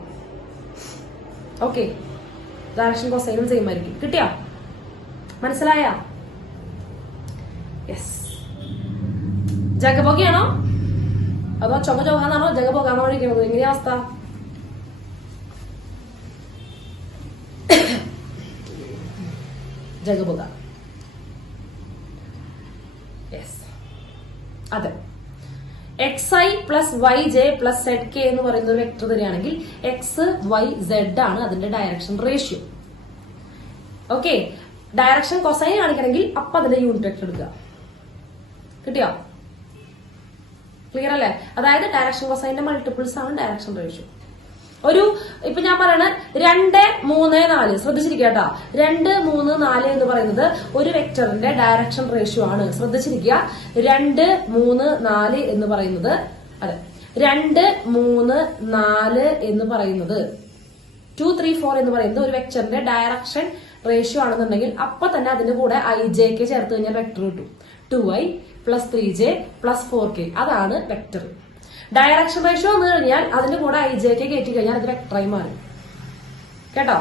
ഓക്കെ, ഡയറക്ഷൻ കൊസൈനും സെയിം ആയിരിക്കും. കിട്ടിയാ? മനസ്സിലായ? യെസ്. ജഗബോഗിയാണോ അതോ ചൊവ്വാന്നാണോ? ജഗബോഗാണോ ഇരിക്കുന്നത്? എങ്ങനെയാ അവസ്ഥ? ജഗബുക. അതെ, xi plus yj plus zk എന്ന് പറയുന്ന ഒരു വെക്ടർ തരികയാണെങ്കിൽ x y z ആണ് അതിന്റെ direction ratio. Okay, direction cosine കാണിക്കണമെങ്കിൽ അപ്പൊ അതിന്റെ യൂണിറ്റ് വെക്ടർ എടുക്കുക. കിട്ടിയോ? ക്ലിയർ അല്ലേ? അതായത് ഡയറക്ഷൻ കൊസൈന്റെ മൾട്ടിപ്പിൾസ് ആണ് ഡയറക്ഷൻ റേഷ്യോ. ഇപ്പൊ ഞാൻ പറയണ 2, 3, 4 ശ്രദ്ധിച്ചിരിക്കുക കേട്ടോ. 2, 3, 4 എന്ന് പറയുന്നത് ഒരു വെക്ടറിന്റെ ഡയറക്ഷൻ റേഷ്യോ ആണ്. ശ്രദ്ധിച്ചിരിക്കുക. 2, 3, 4 എന്ന് പറയുന്നത്, അതെ, 2, 3, 4 എന്ന് പറയുന്നത് 2, 3, 4 എന്ന് പറയുന്നത് ഒരു വെക്ടറിന്റെ ഡയറക്ഷൻ റേഷ്യോ ആണെന്നുണ്ടെങ്കിൽ അപ്പൊ തന്നെ അതിന്റെ കൂടെ ijk ചേർത്ത് കഴിഞ്ഞാൽ വെക്ടർ കിട്ടും. 2i plus 3j plus 4k അതാണ് വെക്ടർ. ഡയറക്ഷൻ റേഷ്യോ വന്നു കഴിഞ്ഞാൽ അതിന്റെ കൂടെ ijk കയറ്റി കഴിഞ്ഞാൽ അത് വെക്ടറായി മാറും. കേട്ടോ?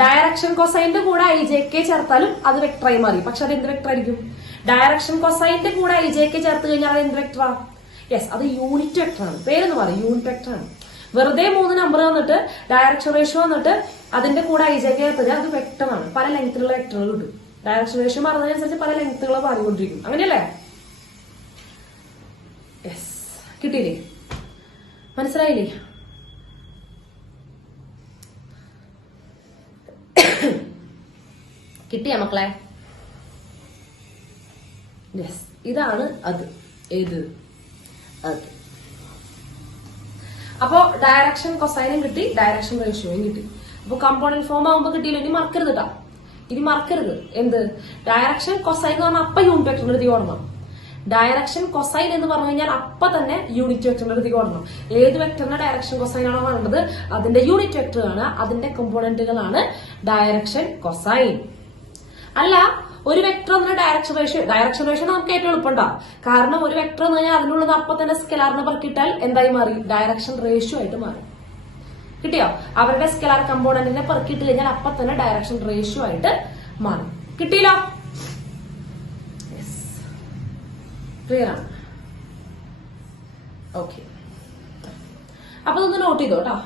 ഡയറക്ഷൻ കൊസൈന്റെ കൂടെ ijk ചേർത്താലും അത് വെക്ടറായി മാറി. പക്ഷെ അത് എന്ത് വെക്ടർ ആയിരിക്കും? ഡയറക്ഷൻ കൊസൈന്റെ കൂടെ ijk ചേർത്ത് കഴിഞ്ഞാൽ അത് എന്ത് വെക്ടറാ? യെസ്, അത് യൂണിറ്റ് വെക്ടറാണ്. പേരെന്ന് പറയും, യൂണിറ്റ് വെക്ടറാണ്. വെറുതെ 3 നമ്പർ വന്നിട്ട് ഡയറക്ഷൻ റേഷ്യോ വന്നിട്ട് അതിന്റെ കൂടെ ijk ചേർത്ത് അത് വെക്ടറാണ്. പല ലെങ്ത്തിലുള്ള വെക്ടറുകൾ കിട്ടും. ഡയറക്ഷൻ റേഷ്യോ മാറുന്നതിനനുസരിച്ച് പല ലെങ്ത്തുകൾ മാറിക്കൊണ്ടിരിക്കും. അങ്ങനെയല്ലേ? യെസ്, കിട്ടിയില്ലേ? മനസ്സിലായില്ലേ? കിട്ടിയ മക്കളെ? യെസ്, ഇതാണ് അത്. ഏത്? അത്. അപ്പോ ഡയറക്ഷൻ കൊസൈനും കിട്ടി, ഡയറക്ഷൻ റേഷ്യോയും കിട്ടി. അപ്പൊ കമ്പോണന്റ് ഫോം ആകുമ്പോ കിട്ടിയില്ല. ഇനി മറക്കരുത് കേട്ടോ. ഇനി മറക്കരുത്. എന്ത്? ഡയറക്ഷൻ കൊസൈൻ എന്ന് പറഞ്ഞാൽ അപ്പൊ യൂണിറ്റ് വെക്ടറിന്റെ അടുത്ത് ഓടണം. ഡയറക്ഷൻ കൊസൈൻ എന്ന് പറഞ്ഞു കഴിഞ്ഞാൽ അപ്പൊ തന്നെ യൂണിറ്റ് വെക്ടറിന്റെ അടുത്ത് ഓടണം. ഏത് വെക്ടറിന്റെ ഡയറക്ഷൻ കൊസൈൻ ആണോ കാണേണ്ടത് അതിന്റെ യൂണിറ്റ് വെക്ടർ ആണ്, അതിന്റെ കമ്പോണന്റുകളാണ് ഡയറക്ഷൻ കൊസൈൻ. അല്ല, ഒരു വെക്ടർ എന്ന ഡയറക്ഷൻ റേഷ്യോ നമുക്ക് ഏറ്റവും എളുപ്പമുണ്ടാവും. കാരണം ഒരു വെക്ടർ എന്ന് പറഞ്ഞാൽ അതിനുള്ളത് അപ്പൊ തന്നെ സ്കെലാറിനെ പറക്കിട്ടാൽ എന്തായി മാറി? ഡയറക്ഷൻ റേഷ്യോ ആയിട്ട് മാറി. കിട്ടിയോ? അവരുടെ സ്കെലാർ കമ്പോണന്റിനെ പെറുക്കിട്ട് കഴിഞ്ഞാൽ അപ്പൊ തന്നെ ഡയറക്ഷൻ റേഷ്യോ ആയിട്ട് മാറും. കിട്ടിയില്ലോ? ക്ലിയർ ആണ്? ഓക്കെ, അപ്പൊ ഇതൊന്ന് നോട്ട് ചെയ്തോ കേട്ടോ.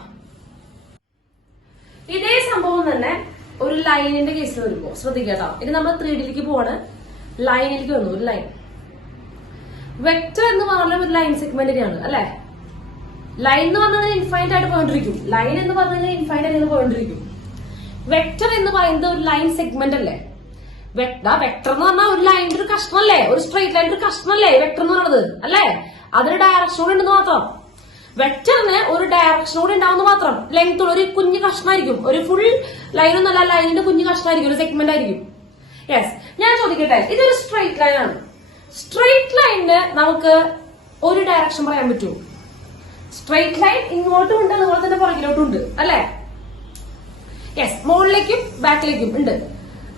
ഇതേ സംഭവം തന്നെ ഒരു ലൈനിന്റെ കേസിൽ വരുമ്പോ ശ്രദ്ധിക്കാട്ടോ. ഇനി നമ്മൾ 3Dയിലേക്ക് പോവാണ്. ലൈനിലേക്ക് വന്നു. ഒരു ലൈൻ വെക്ടർ എന്ന് പറഞ്ഞാൽ ഒരു ലൈൻ സെഗ്മെന്റിനെയാണ് അല്ലെ? ലൈൻ എന്ന് പറഞ്ഞാൽ ഇൻഫൈനൈറ്റ് ആയിട്ട് പോയിട്ടിരിക്കും. ലൈൻ എന്ന് പറഞ്ഞാൽ ഇൻഫൈനൈറ്റ് ആയിട്ട് പോയിട്ടിരിക്കും. വെക്ടർ എന്ന് പറയുന്നത് ഒരു ലൈൻ സെഗ്മെന്റ് അല്ലേ? വെക്ടർ എന്ന് പറഞ്ഞാൽ ഒരു ലൈനിന്റെ ഒരു കഷ്ണമല്ലേ? ഒരു സ്ട്രേറ്റ് ലൈനിന്റെ ഒരു കഷ്ണമല്ലേ വെക്ടർ എന്ന് പറയുന്നത് അല്ലേ? അതിന് ഡയറക്ഷൻ കൂടെ ഉണ്ടെന്ന് മാത്രം. വെക്ടറിന് ഒരു ഡയറക്ഷൻ കൂടെ ഉണ്ടാവുന്ന മാത്രം. ലെങ്ത് ഒരു കുഞ്ഞു കഷ്ണമായിരിക്കും. ഒരു ഫുൾ ലൈനൊന്നല്ല, ലൈനിന്റെ കുഞ്ഞു കഷ്ണമായിരിക്കും, ഒരു സെഗ്മെന്റ് ആയിരിക്കും. യെസ്, ഞാൻ ചോദിക്കട്ടെ, ഇതൊരു സ്ട്രേറ്റ് ലൈൻ ആണ്. സ്ട്രേറ്റ് ലൈനിന് നമുക്ക് ഒരു ഡയറക്ഷൻ പറയാൻ പറ്റുമോ? സ്ട്രേറ്റ് ലൈൻ ഇങ്ങോട്ടും ഉണ്ട്, അതുപോലെ തന്നെ പുറകിലോട്ടും ഉണ്ട് അല്ലെ? യെസ്, മുകളിലേക്കും ബാക്കിലേക്കും ഉണ്ട്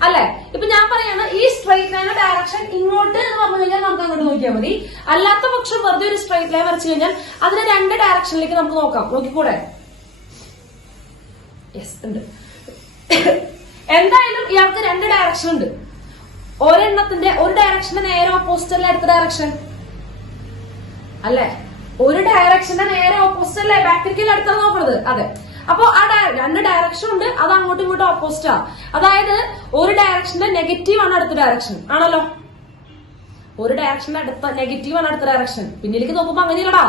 അല്ലെ? ഇപ്പൊ ഞാൻ പറയാണ് ഈ സ്ട്രേറ്റ് ലൈനിന്റെ ഡയറക്ഷൻ ഇങ്ങോട്ട് എന്ന് പറഞ്ഞു കഴിഞ്ഞാൽ നമുക്ക് അങ്ങോട്ട് നോക്കിയാൽ മതി. അല്ലാത്ത പക്ഷം വെറുതെ ഒരു സ്ട്രേറ്റ് ലൈൻ വരച്ചു കഴിഞ്ഞാൽ അതിന് 2 ഡയറക്ഷനിലേക്ക് നമുക്ക് നോക്കാം. നോക്കിക്കൂടെ? യെസ്, ഉണ്ട്. എന്തായാലും ഇയാൾക്ക് 2 ഡയറക്ഷൻ ഉണ്ട്. ഒരെണ്ണത്തിന്റെ ഒരു ഡയറക്ഷന്റെ നേരെ ഓപ്പോസിറ്റ് അല്ലേ അടുത്ത ഡയറക്ഷൻ അല്ലെ? ഒരു ഡയറക്ഷന്റെ നേരെ ഓപ്പോസിറ്റ് അല്ലേ ബാക്കിലേക്ക് അടുത്താണ് നോക്കുന്നത്? അതെ. അപ്പൊ ആ 2 ഡയറക്ഷൻ ഉണ്ട്, അത് അങ്ങോട്ടും ഇങ്ങോട്ടും ഓപ്പോസിറ്റാ. അതായത് ഒരു ഡയറക്ഷന്റെ നെഗറ്റീവ് ആണ് അടുത്ത ഡയറക്ഷൻ ആണല്ലോ. ഒരു ഡയറക്ഷന്റെ അടുത്ത നെഗറ്റീവ് ആണ് അടുത്ത ഡയറക്ഷൻ. പിന്നിലേക്ക് നോക്കുമ്പോ അങ്ങനെയല്ലടാ.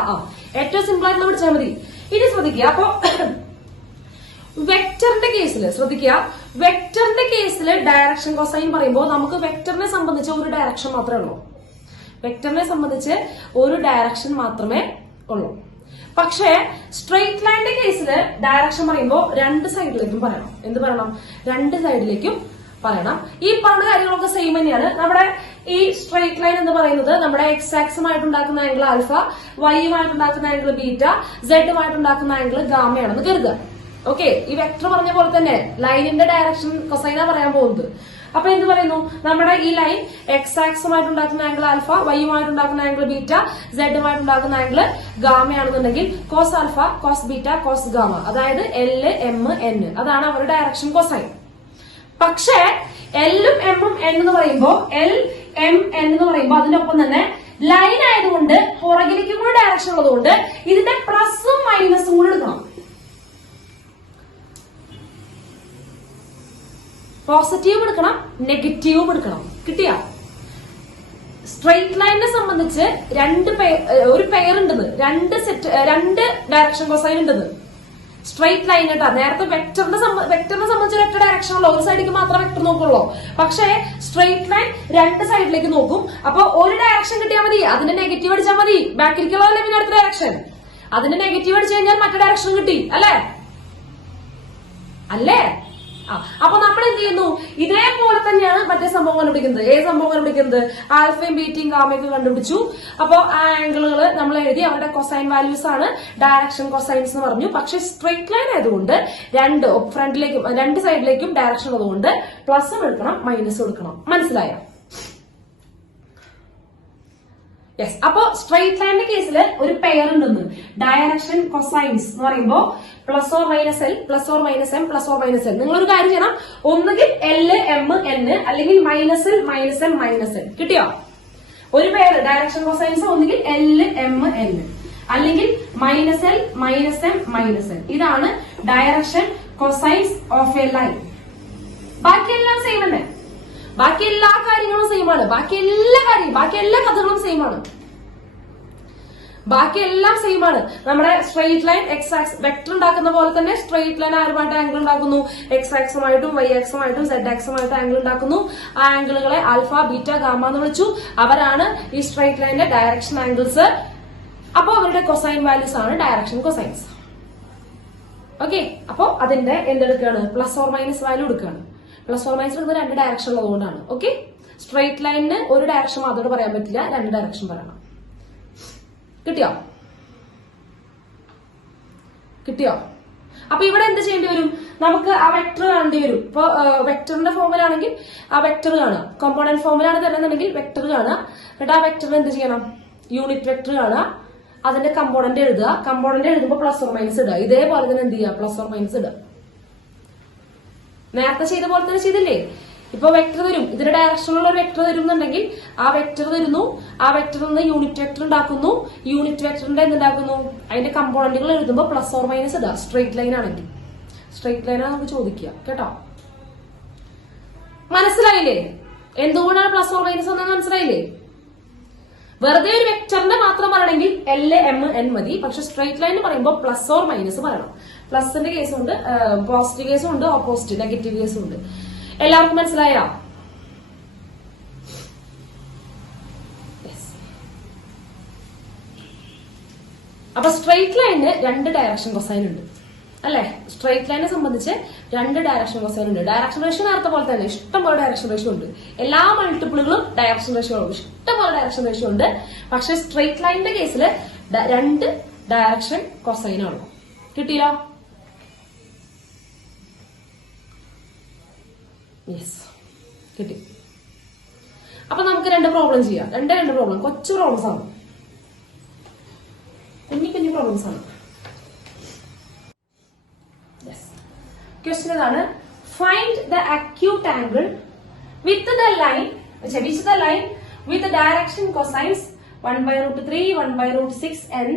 ഏറ്റവും സിമ്പിൾ ആയിട്ട് പിടിച്ചാൽ മതി. ഇനി ശ്രദ്ധിക്കുക. അപ്പൊ വെക്ടറിന്റെ കേസിൽ ശ്രദ്ധിക്കുക. വെക്ടറിന്റെ കേസിൽ ഡയറക്ഷൻ കൊസൈൻ പറയുമ്പോൾ നമുക്ക് വെക്ടറിനെ സംബന്ധിച്ച് ഒരു ഡയറക്ഷൻ മാത്രമേ ഉള്ളൂ. വെക്ടറിനെ സംബന്ധിച്ച് ഒരു ഡയറക്ഷൻ മാത്രമേ ഉള്ളൂ. പക്ഷേ സ്ട്രെയിറ്റ് ലൈനിന്റെ കേസിൽ ഡയറക്ഷൻ പറയുമ്പോൾ 2 സൈഡിലേക്കും പറയണം. എന്ത് പറയണം? 2 സൈഡിലേക്കും പറയണം. ഈ പറഞ്ഞ കാര്യങ്ങളൊക്കെ സെയിം തന്നെയാണ്. നമ്മുടെ ഈ സ്ട്രെയിറ്റ് ലൈൻ എന്ന് പറയുന്നത് നമ്മുടെ എക്സ് ആക്സുമായിട്ടുണ്ടാക്കുന്ന ആംഗിൾ ആൽഫ, വൈയുമായിട്ടുണ്ടാക്കുന്ന ആംഗിൾ ബീറ്റ, സെഡുമായിട്ടുണ്ടാക്കുന്ന ആംഗിൾ ഗാമയാണെന്ന് കരുതുക. ഓക്കെ, ഈ വെക്ടർ പറഞ്ഞ പോലെ തന്നെ ലൈനിന്റെ ഡയറക്ഷൻ കൊസൈനാ പറയാൻ പോകുന്നത്. അപ്പൊ എന്ത് പറയുന്നു? നമ്മുടെ ഈ ലൈൻ എക്സ് ആക്സുമായിട്ടുണ്ടാക്കുന്ന ആംഗിൾ ആൽഫ, വൈയുമായിട്ടുണ്ടാക്കുന്ന ആംഗിൾ ബീറ്റ, സെഡുമായിട്ടുണ്ടാക്കുന്ന ആംഗിൾ ഗാമയാണെന്നുണ്ടെങ്കിൽ cos alpha, cos beta, cos gamma, അതായത് L, M, N അതാണ് അവരുടെ ഡയറക്ഷൻ കൊസൈൻ. പക്ഷേ എല്ലും എമ്മും N എന്ന് പറയുമ്പോ L, M, N എന്ന് പറയുമ്പോ അതിനൊപ്പം തന്നെ ലൈൻ ആയതുകൊണ്ട് പുറകിലേക്കും കൂടെ ഡയറക്ഷൻ ഉള്ളതുകൊണ്ട് ഇതിന്റെ പ്ലസും മൈനസും കൂടെ എടുക്കണം. പോസിറ്റീവും എടുക്കണം നെഗറ്റീവും എടുക്കണം. കിട്ടിയാ? സ്ട്രെയിറ്റ് ലൈനിനെ സംബന്ധിച്ച് ഒരു പെയർ ഉണ്ടെന്ന്, രണ്ട് ഡയറക്ഷൻ കൊസൈൻ ഉണ്ടെന്ന്. സ്ട്രെയിറ്റ് ലൈൻ കേട്ടാ. നേരത്തെ വെക്ടറിനെ സംബന്ധിച്ച് ഒറ്റ ഡയറക്ഷനുള്ള ഒരു സൈഡിലേക്ക് മാത്രമേ വെക്ടർ നോക്കുള്ളൂ. പക്ഷേ സ്ട്രെയിറ്റ് ലൈൻ രണ്ട് സൈഡിലേക്ക് നോക്കും. അപ്പൊ ഒരു ഡയറക്ഷൻ കിട്ടിയാൽ മതി, അതിന്റെ നെഗറ്റീവ് അടിച്ചാൽ മതി. ബാക്കിലേക്കുള്ളതല്ലേ പിന്നെ അടുത്ത ഡയറക്ഷൻ. അതിന്റെ നെഗറ്റീവ് അടിച്ചു കഴിഞ്ഞാൽ മറ്റേ ഡയറക്ഷൻ കിട്ടി. അല്ലേ? അപ്പൊ നമ്മൾ എന്ത് ചെയ്യുന്നു? ഇതേപോലെ തന്നെയാണ് മറ്റേ സംഭവം കണ്ടുപിടിക്കുന്നത്. ഏത് സംഭവം കണ്ടുപിടിക്കുന്നത്? ആൽഫയും ബീറ്റയും ഗാമയൊക്കെ കണ്ടുപിടിച്ചു. അപ്പൊ ആ ആംഗിളുകൾ നമ്മൾ എഴുതി, അവരുടെ കൊസൈൻ വാല്യൂസ് ആണ് ഡയറക്ഷൻ കൊസൈൻസ് എന്ന് പറഞ്ഞു. പക്ഷെ സ്ട്രെയിറ്റ് ലൈൻ ആയതുകൊണ്ട് ഫ്രണ്ടിലേക്കും രണ്ട് സൈഡിലേക്കും ഡയറക്ഷൻ ഉള്ളതുകൊണ്ട് പ്ലസും എടുക്കണം മൈനസും എടുക്കണം. മനസ്സിലായോ? യെസ്. അപ്പൊ സ്ട്രെയിറ്റ് ലൈനിന്റെ കേസിൽ ഒരു പെയർ ഉണ്ടെന്ന്. ഡയറക്ഷൻ കൊസൈൻസ് എന്ന് പറയുമ്പോൾ plus or minus L, plus or minus M, plus or minus L. നിങ്ങളൊരു കാര്യം ചെയ്യണം, ഒന്നുകിൽ എൽ എം എൻ, അല്ലെങ്കിൽ minus L minus M minus N. കിട്ടിയോ? ഒരു പെയർ ഡയറക്ഷൻ കൊസൈൻസ് ഒന്നുകിൽ എൽ എം എൻ, അല്ലെങ്കിൽ minus L minus M minus N. ഇതാണ് direction cosines of a line. ബാക്കിയെല്ലാം സെയിം തന്നെ. ബാക്കി എല്ലാ കാര്യങ്ങളും സെയിം ആണ്. ബാക്കി എല്ലാ കഥകളും സെയിം ആണ്. ബാക്കിയെല്ലാം സെയിം ആണ്. നമ്മുടെ straight line x axis vector ഉണ്ടാക്കുന്ന പോലെ തന്നെ സ്ട്രെയിറ്റ് ലൈൻ ആരുമായിട്ട് ആംഗിൾ ഉണ്ടാക്കുന്നു? എക്സ് ആക്സുമായിട്ടും വൈ ആക്സുമായിട്ടും സെഡ് ആക്സുമായിട്ടും ആംഗിൾ ഉണ്ടാക്കുന്നു. ആ ആംഗിളുകളെ ആൽഫ ബീറ്റ ഗാമ എന്ന് വിളിച്ചു. അവരാണ് ഈ സ്ട്രെയിറ്റ് ലൈനിന്റെ ഡയറക്ഷൻ ആംഗിൾസ്. അപ്പോ അവരുടെ കൊസൈൻ വാല്യൂസ് ആണ് ഡയറക്ഷൻ കൊസൈൻസ്. ഓക്കെ. അപ്പോ അതിന്റെ എന്തെടുക്കുകയാണ്? പ്ലസ് ഓർ മൈനസ് വാല്യൂ എടുക്കുകയാണ്. പ്ലസ് ഓർ മൈനസ് എടുക്കുന്നത് രണ്ട് ഡയറക്ഷൻ ഉള്ളതുകൊണ്ടാണ്. ഓക്കെ. സ്ട്രെയിറ്റ് ലൈനിന് ഒരു ഡയറക്ഷൻ മാത്രമോട് പറയാൻ പറ്റില്ല, രണ്ട് ഡയറക്ഷൻ പറയണം. കിട്ടിയോ? അപ്പൊ ഇവിടെ എന്ത് ചെയ്യേണ്ടി വരും? നമുക്ക് ആ വെക്ടർ കാണേണ്ടി വരും. ഇപ്പൊ വെക്ടറിന്റെ ഫോമിലാണെങ്കിൽ ആ വെക്ടർ കാണുക. കോമ്പോണന്റ് ഫോമിലാണ് തരുന്നുണ്ടെങ്കിൽ വെക്ടർ കാണുക. എന്നിട്ട് ആ വെക്ടറിന് എന്ത് ചെയ്യണം? യൂണിറ്റ് വെക്ടർ കാണുക. അതിന്റെ കമ്പോണന്റ് എഴുതുക. കമ്പോണന്റ് എഴുതുമ്പോൾ പ്ലസ് ഓർ മൈനസ് ഇടുക. ഇതേപോലെ തന്നെ എന്ത് ചെയ്യുക? പ്ലസ് ഓർ മൈനസ് ഇടുക. നേരത്തെ ചെയ്ത പോലെ തന്നെ ചെയ്തില്ലേ? ഇപ്പൊ വെക്ടർ തരും, ഇതിന്റെ ഡയറക്ഷനുള്ള ഒരു വെക്ടർ തരും എന്നുണ്ടെങ്കിൽ ആ വെക്ടർ തരുന്നു. ആ വെക്ടറിൽ നിന്ന് യൂണിറ്റ് വെക്ടർ ഉണ്ടാക്കുന്നു. യൂണിറ്റ് വെക്ടറിന്റെ എന്തുണ്ടാക്കുന്നു? അതിന്റെ കമ്പോണന്റുകൾ എഴുതുമ്പോൾ പ്ലസ് ഓർ മൈനസ് ഇടുക. സ്ട്രെയിറ്റ് ലൈൻ ആണെങ്കിൽ സ്ട്രെയിറ്റ് ലൈനാണ് നമുക്ക് ചോദിക്കുക. കേട്ടോ? മനസ്സിലായില്ലേ? എന്തുകൊണ്ടാണ് പ്ലസ് ഓർ മൈനസ് എന്ന് മനസ്സിലായില്ലേ? വെറുതെ ഒരു വെക്ടറിന്റെ മാത്രം പറയണമെങ്കിൽ എൽ എം എൻ മതി. പക്ഷെ സ്ട്രെയിറ്റ് ലൈൻ പറയുമ്പോൾ പ്ലസ് ഓർ മൈനസ് പറയണം. പ്ലസിന്റെ കേസും ഉണ്ട്, പോസിറ്റീവ് കേസും ഉണ്ട്, ഓപ്പോസിറ്റ് നെഗറ്റീവ് കേസും ഉണ്ട്. എല്ലാവർക്കും മനസ്സിലായോ? അപ്പൊ സ്ട്രെയിറ്റ് ലൈനിന് രണ്ട് ഡയറക്ഷൻ കൊസൈൻ ഉണ്ട് അല്ലെ? സ്ട്രെയിറ്റ് ലൈനെ സംബന്ധിച്ച് രണ്ട് ഡയറക്ഷൻ കൊസൈൻ ഉണ്ട്. ഡയറക്ഷൻ റേഷ്യോ നേരത്തെ പോലെ തന്നെ ഇഷ്ടംപോലെ ഡയറക്ഷൻ റേഷ്യോ ഉണ്ട്. എല്ലാ മൾട്ടിപ്പിളുകളും ഡയറക്ഷൻ റേഷ്യോ ഉണ്ട്. ഇഷ്ടംപോലെ ഡയറക്ഷൻ റേഷ്യോ ഉണ്ട്. പക്ഷെ സ്ട്രെയിറ്റ് ലൈനിന്റെ കേസിൽ രണ്ട് ഡയറക്ഷൻ കൊസൈൻ ആണ്. കിട്ടിയോ? യെസ്, കിട്ടി. അപ്പൊ നമുക്ക് രണ്ട് പ്രോബ്ലം ചെയ്യാം. രണ്ട് പ്രോബ്ലം, കൊച്ചു പ്രോബ്ലംസ് ആണ്, കുഞ്ഞു പ്രോബ്ലംസ് ആണ്. ക്വസ്റ്റ്യൻ ഇതാണ്: find the acute angle with the line with direction cosines 1/√3, 1/√6 n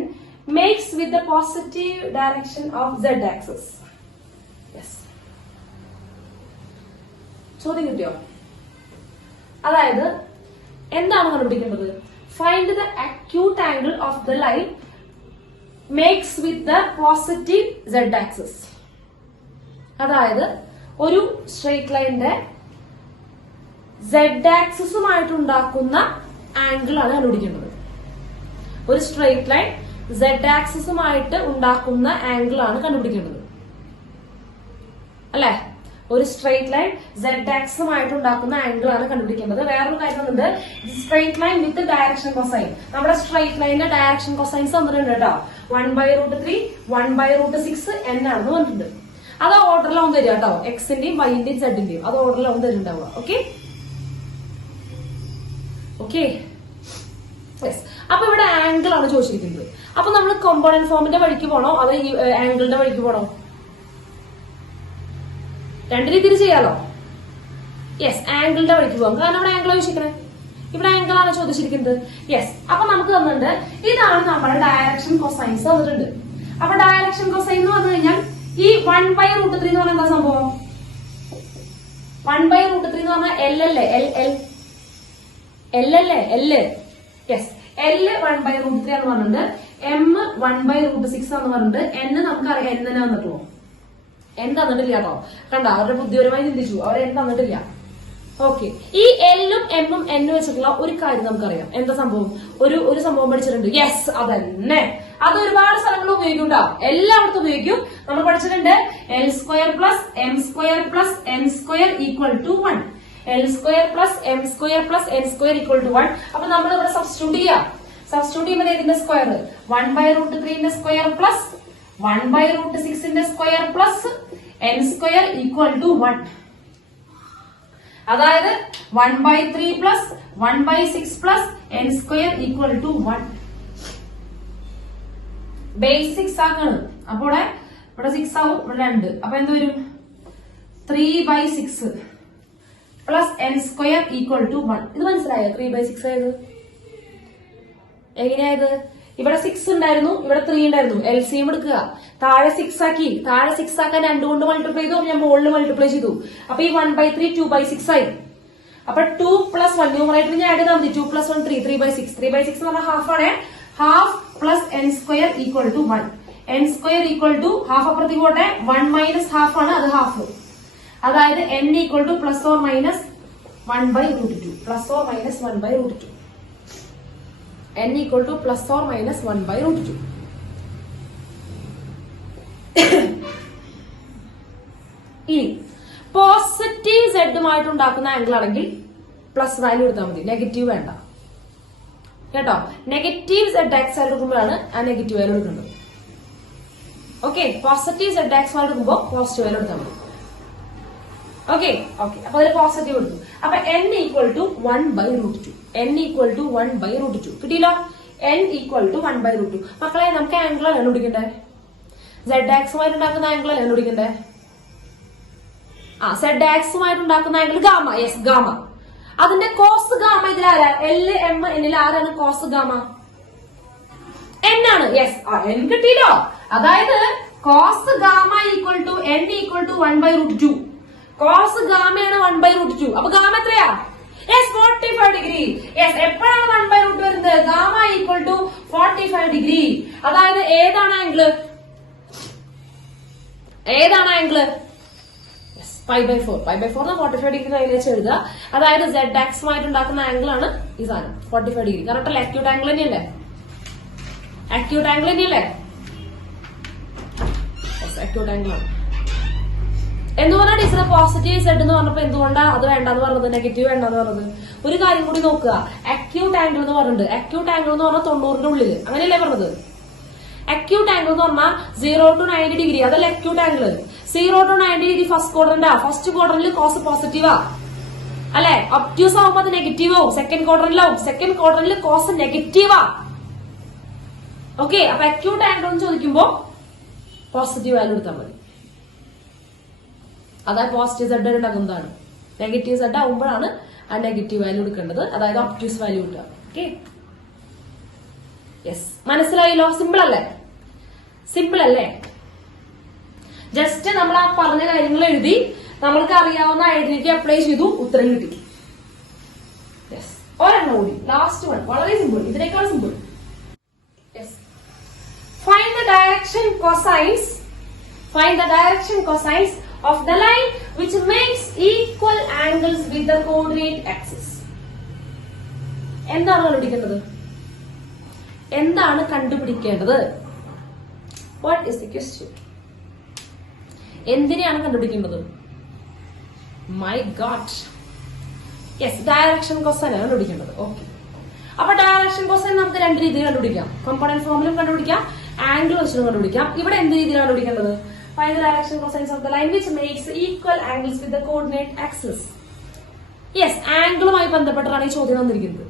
makes with the positive direction of z axis. Yes. ചോദ്യം കിട്ടിയോ? അതായത് എന്താണ് കണ്ടുപിടിക്കേണ്ടത്? Find the acute angle of the line makes with the positive z axis. അതായത് ഒരു സ്ട്രെയിറ്റ് ലൈനിന്റെ z ആക്സിസുമായിട്ട് ഉണ്ടാക്കുന്ന ആംഗിൾ ആണ് കണ്ടുപിടിക്കേണ്ടത്. ഒരു സ്ട്രെയിറ്റ് ലൈൻ z ആക്സിസുമായിട്ട് ഉണ്ടാക്കുന്ന ആംഗിൾ ആണ് കണ്ടുപിടിക്കേണ്ടത് അല്ലെ? ഒരു സ്ട്രെയിറ്റ് ലൈൻ z ആക്സിസുമായിട്ട് ഉണ്ടാക്കുന്ന ആംഗിൾ ആണ് കണ്ടുപിടിക്കേണ്ടത്. വേറൊരു കാര്യം ഉണ്ട്, straight line with direction cosine. നമ്മുടെ സ്ട്രെയിറ്റ് ലൈനിന്റെ ഡയറക്ഷൻ കൊസൈൻസ് തന്നിട്ടുണ്ട് കേട്ടോ. 1/√3, 1/√6 n ആണെന്ന് പറഞ്ഞിട്ടുണ്ട്. അത് ഓർഡറിലാവും തരിക കേട്ടോ. എക്സിന്റെയും വൈന്റെയും സെഡിന്റെയും അത് ഓർഡറിലാവും തരുന്നുണ്ടാവുക. Okay okay yes. അപ്പൊ ഇവിടെ ആംഗിൾ ആണ് ചോദിച്ചിരിക്കുന്നത്. അപ്പൊ നമ്മൾ കോമ്പോണന്റ് ഫോമിന്റെ വഴിക്ക് പോണോ അതോ ഈ ആംഗിളിന്റെ വഴിക്ക് പോണോ? രണ്ട് രീതിയിൽ ചെയ്യാലോ. യെസ്, ആംഗിളിന്റെ വഴിക്ക് പോകാം. കാരണം ഇവിടെ ആംഗിൾ ചോദിച്ചിരിക്കണേ, ഇവിടെ ആംഗിൾ ആണ് ചോദിച്ചിരിക്കുന്നത്. യെസ്. അപ്പൊ നമുക്ക് തന്നിട്ടുണ്ട് ഇതാണ് നമ്മുടെ ഡയറക്ഷൻ കൊസൈൻസ് തന്നിട്ടുണ്ട്. അപ്പൊ ഡയറക്ഷൻ കൊസൈൻ എന്ന് പറഞ്ഞു കഴിഞ്ഞാൽ ഈ 1/√3 എന്ന് പറഞ്ഞാൽ എന്താ സംഭവം? 1/√3 എന്ന് പറഞ്ഞാൽ എൽ അല്ലേ, എൽ അല്ലേ, എല്. യെസ്, എല് 1/√3 എന്ന് പറഞ്ഞിട്ടുണ്ട്, എം 1/√6 എന്ന് പറഞ്ഞിട്ടുണ്ട്, എൻ നമുക്കറിയാം എൻ തന്നെ വന്നിട്ടുള്ളൂ. എൻ തന്നിട്ടില്ല കേട്ടോ. കണ്ട, അവരുടെ ബുദ്ധിപരമായി ചിന്തിച്ചു, അവർ എൻ തന്നിട്ടില്ല. ഓക്കെ, ഈ എല്ലും എമ്മും എന്നും വെച്ചിട്ടുള്ള ഒരു കാര്യം നമുക്കറിയാം. എന്താ സംഭവം? ഒരു സംഭവം പഠിച്ചിട്ടുണ്ട്. യെസ്, അതന്നെ. അത് ഒരുപാട് സ്ഥലങ്ങളിൽ ഉപയോഗിക്കും, എല്ലായിടത്തും ഉപയോഗിക്കും. നമ്മൾ പഠിച്ചിട്ടുണ്ട് L² + M² + N² = 1. L² + M² + N² = 1. അപ്പൊ നമ്മൾ ഇവിടെ സബ്സ്റ്റിറ്റ്യൂട്ട് ചെയ്യാം. സബ്സ്റ്റിറ്റ്യൂട്ട് ചെയ്യുമ്പോൾ ഇതിന്റെ square 1/√3 square plus 1/√6 square plus N² = 1. അതായത് 1/3 പ്ലസ് 1/6 പ്ലസ് N² = 1. ബേസ് 6 ആക്കാണ്. അപ്പോൾ ഇവിടെ 6 ആവും, ഇവിടെ 2. അപ്പൊ എന്ത് വരും? 3/6 പ്ലസ് N² = 1. ഇത് മനസ്സിലായോ? 3/6 ആയത് എങ്ങനെയായത്? ഇവിടെ 6 ഉണ്ടായിരുന്നു, ഇവിടെ 3 ഉണ്ടായിരുന്നു. LCM എടുക്കുക, താഴെ 6 ആക്കി. താഴെ 6 ആക്കാൻ 2 കൊണ്ട് മൾട്ടിപ്ലൈ ചെയ്തു, ഞാൻ മുകളിൽ മൾട്ടിപ്ലൈ ചെയ്തു. അപ്പൊ ഈ 1/3 2/6 ആയി. അപ്പൊ 2 + 1 ന്യൂമറേറ്റർ ഞാൻ ആഡ് ചെയ്താൽ മതി. 2 + 1 3, 3/6. 3/6 എന്ന് പറഞ്ഞാൽ ഹാഫ് ആണ്. Half plus N² = 1. N² = half അപ്പുറത്തേക്ക് പോട്ടെ, 1 മൈനസ് ഹാഫ് ആണ്, അത് ഹാഫ്. അതായത് N = +or - 1/√2. +or - 1/√2. N = +or - 1/√2. ഇനി പോസിറ്റീവ് സെഡുമായിട്ട് ഉണ്ടാക്കുന്ന ആംഗിൾ ആണെങ്കിൽ പ്ലസ് വാല്യൂ എടുത്താൽ മതി, നെഗറ്റീവ് വേണ്ട കേട്ടോ. നെഗറ്റീവ് ZX എടുക്കുമ്പോഴാണ് ആ നെഗറ്റീവ് വാല്യൂ എടുക്കുന്നത്. ഓക്കെ, പോസിറ്റീവ് ZX എടുക്കുമ്പോൾ പോസിറ്റീവ് വാല്യൂ എടുത്താൽ മതി. ഓക്കെ, അപ്പൊ അതിൽ പോസിറ്റീവ് എടുത്തു. അപ്പൊ N = 1/√2. N = 1/√2 കിട്ടിയല്ലോ. N = 1/√2. മക്കളെ, നമുക്ക് ആംഗിൾ ആണ് കണ്ടുപിടിക്കണ്ടേ? ZX ഉണ്ടാക്കുന്ന ആംഗിൾ ആണ് കണ്ടുപിടിക്കണ്ടേ? ZX ഉണ്ടാക്കുന്ന ആംഗിൾ ഗാമ. Yes, gamma. അതിന്റെ കോസ് ഗാമ ഇതിലാരാ? L M എന്നിൽ ആരാണ് കോസ് ഗാമ? N ആണ്. യെസ്, N കിട്ടിയല്ലോ. അതായത് കോസ് ഗാമ = N = 1/√2. കോസ് ഗാമയാണ് 1/√2. അപ്പൊ ഗാമ എത്രയാ? Yes, 45 degree. യെസ്, എപ്പോഴാണ് 1/√2 വരുന്നത്? Gamma = 45 degree. അതായത് ഏതാണ് ആംഗിള്? π/4. π/4 45 ഡിഗ്രി കയ്യിലേക്ക് എഴുതുക. അതായത് ZX ഉണ്ടാക്കുന്ന ആംഗിൾ ആണ് ഈ സാധനം, 45 ഡിഗ്രി. കറക്റ്റ് അല്ലേ? അക്യൂട്ട് ആംഗിൾ തന്നെയല്ലേ? അക്യൂട്ട് ആംഗിൾ ആണ്. എന്തുകൊണ്ടാണ് ടീച്ചർ പോസിറ്റീവ് സെഡ് എന്ന് പറഞ്ഞപ്പോ എന്തുകൊണ്ടാ അത് വേണ്ടെന്ന് പറഞ്ഞത്, നെഗറ്റീവ് വേണ്ടെന്ന് പറഞ്ഞത്? ഒരു കാര്യം കൂടി നോക്കുക. അക്യൂട്ട് ആംഗിൾ എന്ന് പറഞ്ഞിട്ടുണ്ട്. അക്യൂട്ട് ആംഗിൾ എന്ന് പറഞ്ഞാൽ 90ന്റെ ഉള്ളിൽ, അങ്ങനെയല്ലേ പറഞ്ഞത്? അക്യൂട്ട് ആംഗിൾ എന്ന് പറഞ്ഞാൽ 0 to 90 ഡിഗ്രി, അതല്ല acute angle. 0 to 90 degree first ക്വാഡ്രന്റാ. ഫസ്റ്റ് ക്വാഡ്രന്റിൽ കോസ് പോസിറ്റീവാ അല്ലെ? ഒബ്റ്റ്യൂസ് ആവുമ്പോ അത് നെഗറ്റീവ് ആവും. സെക്കൻഡ് ക്വാഡ്രന്റിലാവും. സെക്കൻഡ് ക്വാഡ്രന്റിൽ കോസ് നെഗറ്റീവാ. ഓക്കെ, അപ്പൊ അക്യൂട്ട് ആംഗിൾ എന്ന് ചോദിക്കുമ്പോ പോസിറ്റീവ് വാല്യൂ എടുത്താൽ മതി. അതായത് പോസിറ്റീവ് സെഡ് ഉണ്ടാക്കുന്നതാണ്. നെഗറ്റീവ് സെഡ് ആവുമ്പോഴാണ് ആ നെഗറ്റീവ് വാല്യൂ എടുക്കേണ്ടത്, അതായത് ഒബ്റ്റ്യൂസ് വാല്യൂ കിട്ടുക. ഓക്കെ, യെസ്, മനസ്സിലായല്ലോ? സിമ്പിൾ അല്ലേ? ജസ്റ്റ് നമ്മൾ ആ പറഞ്ഞ കാര്യങ്ങൾ എഴുതി നമ്മൾക്ക് അറിയാവുന്ന ഐഡന്റിറ്റി അപ്ലൈ ചെയ്തു, ഉത്തരം കിട്ടി. യെസ്, ഒരെണ്ണം കൂടി, ലാസ്റ്റ് വൺ, വളരെ സിമ്പിൾ, ഇതിനേക്കാൾ simple. Yes, find the direction cosines of the line which makes equal angles with the coordinate axis. എന്താണ് കണ്ടുപിടിക്കേണ്ടത്? What is the question? എന്തിനെയാണ് കണ്ടുപിടിക്കേണ്ടത്? My God. Yes, direction cosine ആണ് കണ്ടുപിടിക്കേണ്ടത്. ഓക്കെ, അപ്പൊ ഡയറക്ഷൻ കൊസൈൻ നമുക്ക് രണ്ട് രീതിയിൽ കണ്ടുപിടിക്കാം. കോമ്പണന്റ് ഫോമിലും കണ്ടുപിടിക്കാം, ആംഗിൾ വെച്ചിട്ടും കണ്ടുപിടിക്കാം. ഇവിടെ എന്ത് രീതിയിലാണ് കണ്ടുപിടിക്കേണ്ടത്? Find the direction cosines of the line which makes equal angles with the coordinate axis. Yes, ആംഗിളുമായി ബന്ധപ്പെട്ടാണ് ഈ ചോദ്യം വന്നിരിക്കുന്നത്.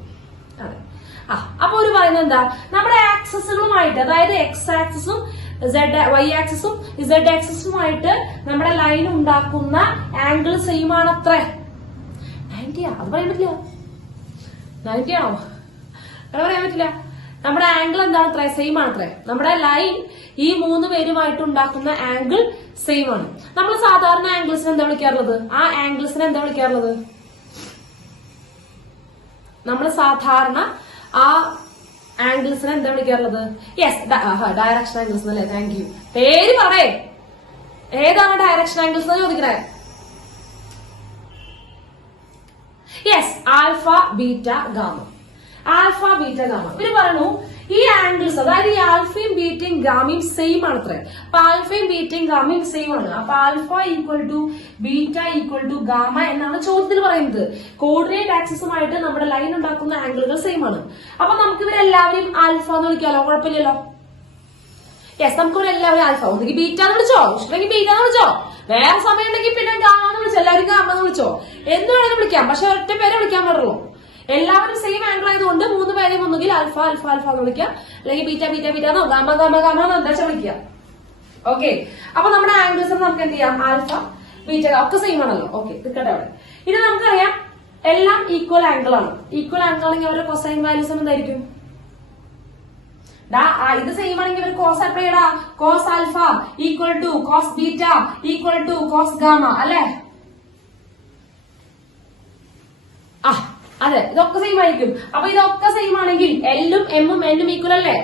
അതെ, അപ്പൊ ഒരു പറയുന്നത് എന്താ? നമ്മുടെ ആക്സസുകളുമായിട്ട്, അതായത് എക്സ് ആക്സിസും വൈ ആക്സിസും Z ആക്സിസുമായിട്ട് നമ്മുടെ ലൈൻ ഉണ്ടാക്കുന്ന ആംഗിൾ സെയിം ആണ്. അത്ര 90 അത് പറയാൻ പറ്റില്ല. 90 ആണോ? അങ്ങനെ പറയാൻ പറ്റില്ല. നമ്മുടെ ആംഗിൾ എന്താണ് അത്ര സെയിം ആണത്രേ. നമ്മുടെ ലൈൻ ഈ 3 പേരുമായിട്ട് ഉണ്ടാക്കുന്ന ആംഗിൾ സെയിം ആണ്. നമ്മൾ സാധാരണ ആംഗിൾസിനെ എന്താ വിളിക്കാറുള്ളത്? ആ ആംഗിൾസിനെ എന്താ വിളിക്കാറുള്ളത്? നമ്മൾ സാധാരണ ആ ആംഗിൾസിനെ എന്താ വിളിക്കാറുള്ളത്? യെസ്, ഡയറക്ഷൻ ആംഗിൾസ് അല്ലേ? Thank you. പേര് പറയേ, ഏതാണ് ഡയറക്ഷൻ ആംഗിൾസ് എന്ന് ചോദിക്കണേ? Yes, alpha beta gamma. Alpha beta gamma. ഇവര് പറഞ്ഞു ഈ ആംഗിൾസ്, അതായത് ഈ ആൽഫയും ബീറ്റയും ഗാമയും സെയിം ആണ് അത്രേ. അപ്പൊ ആൽഫയും ബീറ്റയും ഗാമയും സെയിം ആണ്. അപ്പൊ alpha equal to beta equal to gamma എന്നാണ് ചോദ്യത്തിൽ പറയുന്നത്. കോർഡിനേറ്റ് ആക്സിസുമായിട്ട് നമ്മുടെ ലൈൻ ഉണ്ടാക്കുന്ന ആംഗിളുകൾ സെയിം ആണ്. അപ്പൊ നമുക്ക് ഇവരെല്ലാവരെയും ആൽഫ എന്ന് വിളിക്കാലോ, കുഴപ്പമില്ലല്ലോ. യെസ്, നമുക്ക് ഇവരെല്ലാവരും ആൽഫ, ഒന്നെങ്കിൽ ബീറ്റ എന്ന് വിളിച്ചോ, ഇഷ്ടമെങ്കിൽ ബീറ്റ എന്ന് വിളിച്ചോ, വേറെ സമയം ഉണ്ടെങ്കിൽ പിന്നെ ഗാമ എന്ന് വിളിച്ചോ, എല്ലാവരും ഗാമ എന്ന് വിളിച്ചോ, എന്ത് വേണമെങ്കിലും വിളിക്കാം. പക്ഷെ ഒറ്റ പേരെ വിളിക്കാൻ പാടുള്ളൂ. എല്ലാവരും സെയിം ആംഗിൾ ആയതുകൊണ്ട് 3 പേരെയും ഒന്നുകിൽ ആൽഫ ആൽഫ ആൽഫ എന്ന് വിളിക്കാം, അല്ലെങ്കിൽ ബീറ്റ ബീറ്റ ബീറ്റ എന്നോ ഗാമ ഗാമ ഗാമ എന്ന് എന്താ വെച്ചാൽ വിളിക്കാം. ഓക്കെ, അപ്പൊ നമ്മുടെ ആംഗിൾസ് നമുക്ക് എന്ത് ചെയ്യാം? ആൽഫ ബീറ്റ ഒക്കെ സെയിം ആണല്ലോ. ഓക്കെ, നിൽക്കട്ടെ അവിടെ. ഇത് നമുക്കറിയാം എല്ലാം ഈക്വൽ ആംഗിൾ ആണ്. ഈക്വൽ ആംഗിൾ ആണെങ്കിൽ അവരുടെ കൊസൈൻ വാല്യൂസ് എന്തായിരിക്കും? ഇത് സെയിം ആണെങ്കിൽ ഇവർ കോസ് അപ്ലൈ ചെയ്യടാ. Cos alpha equal to cos beta equal to cos gamma അല്ലെ? അതെ, ഇതൊക്കെ സെയിം ആയിരിക്കും. അപ്പൊ ഇതൊക്കെ സെയിം ആണെങ്കിൽ എല്ലും എമ്മും എന്നും ഈക്വൽ അല്ലേ?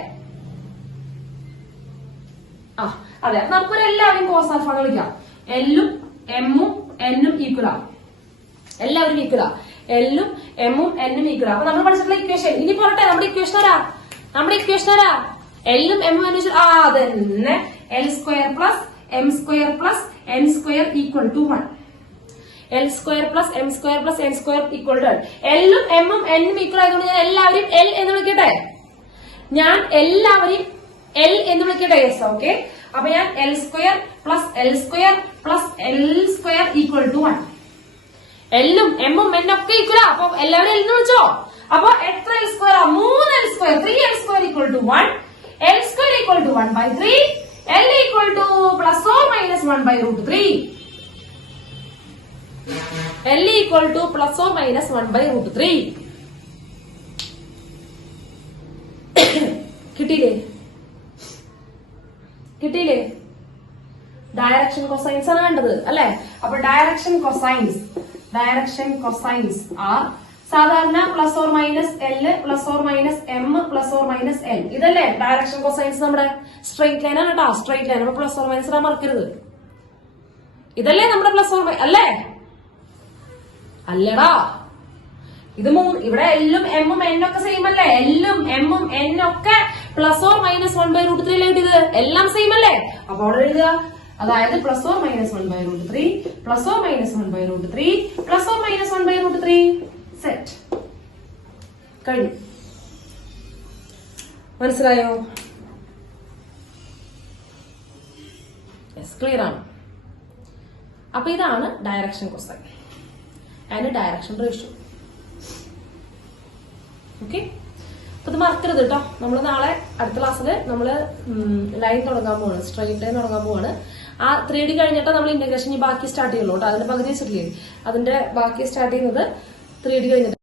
അതെ, നമുക്കൊരു എല്ലാവരും കോസ് ആൽഫ എന്ന് വിളിക്കാം. എല്ലും എമ്മും എന്നും ഈക്വലാ, എല്ലാവരും ഈക്വലാ. എല്ലും എമ്മും എന്നും ഈക്വലാ. അപ്പൊ നമ്മൾ പഠിച്ചിട്ടുള്ള ഇക്വേഷൻ ഇനി പോരട്ടെ. നമ്മുടെ ഇക്വേഷൻ ആരാ? എല്ലും എമ്മും എന്നും അതന്നെ. L square plus M square plus N square equal to 1. L square plus M square plus N square equal to 1. എല്ലും എമ്മും എന്നും ഈക്വൽ ആയതുകൊണ്ട് ഞാൻ എല്ലാവരും എൽ എന്ന് വിളിക്കട്ടെ. Yes, okay. അപ്പൊ ഞാൻ L square plus L square plus L square equal to 1. എല്ലും എമ്മും എന്നും ഒക്കെ ഈക്വലാ. അപ്പൊ എല്ലാവരും എൽ എന്ന് വിളിച്ചോ. അപ്പൊ എത്ര L square? 3 L square. 3 L square equal to 1. L square equal to 1/3. L equal to plus or minus 1/√3. L equal to plus or minus 1/√3. കിട്ടിയില്ലേ? ഡയറക്ഷൻ കൊസൈൻസ് ആണ് വേണ്ടത് അല്ലെ? അപ്പൊ ഡയറക്ഷൻ കൊസൈൻസ് ആർ സാധാരണ plus or minus L plus or minus M plus or minus N. ഇതല്ലേ ഡയറക്ഷൻ കൊസൈൻസ്? നമ്മുടെ സ്ട്രെയിറ്റ് ലൈൻ ആണ് കേട്ടോ, സ്ട്രെയിറ്റ് ലൈൻ. അപ്പൊ പ്ലസ് ഓർ മൈനസ് ഇടാൻ മറക്കരുത്. ഇതല്ലേ നമ്മുടെ പ്ലസ് ഓർ മൈനസ് അല്ലേ? അല്ലടാ, ഇത് ഇവിടെ എല്ലും എമ്മും എന്നൊക്കെ സെയിം അല്ലേ? എല്ലും എമ്മും എന്നൊക്കെ പ്ലസ് ഓർ മൈനസ് 1/√3 അല്ലേ ഇത്? എല്ലാം സെയിം അല്ലേ? അപ്പൊ അവിടെ എഴുതുക, അതായത് plus or minus 1/√3 plus or minus 1/√3 plus or minus 1/√3 set. കഴിഞ്ഞു. മനസ്സിലായോ? യെസ്, ക്ലിയർ ആണ്. അപ്പൊ ഇതാണ് direction cosine and direction ratio. Okay, അപ്പൊ ഇത് മറക്കരുത് കേട്ടോ. നമ്മൾ നാളെ അടുത്ത ക്ലാസ്സിൽ നമ്മള് ലൈൻ തുടങ്ങാൻ പോവാണ്, സ്ട്രെയിറ്റ് ലൈൻ തുടങ്ങാൻ പോവാണ്. ആ 3D കഴിഞ്ഞിട്ട് നമ്മൾ ഇന്റഗ്രേഷൻ ബാക്കി സ്റ്റാർട്ട് ചെയ്യുള്ളൂ കേട്ടോ. അതിന്റെ പകുതി വെച്ചിട്ടില്ലേ, അതിന്റെ ബാക്കി സ്റ്റാർട്ട് ചെയ്യുന്നത് 3D കഴിഞ്ഞിട്ട്.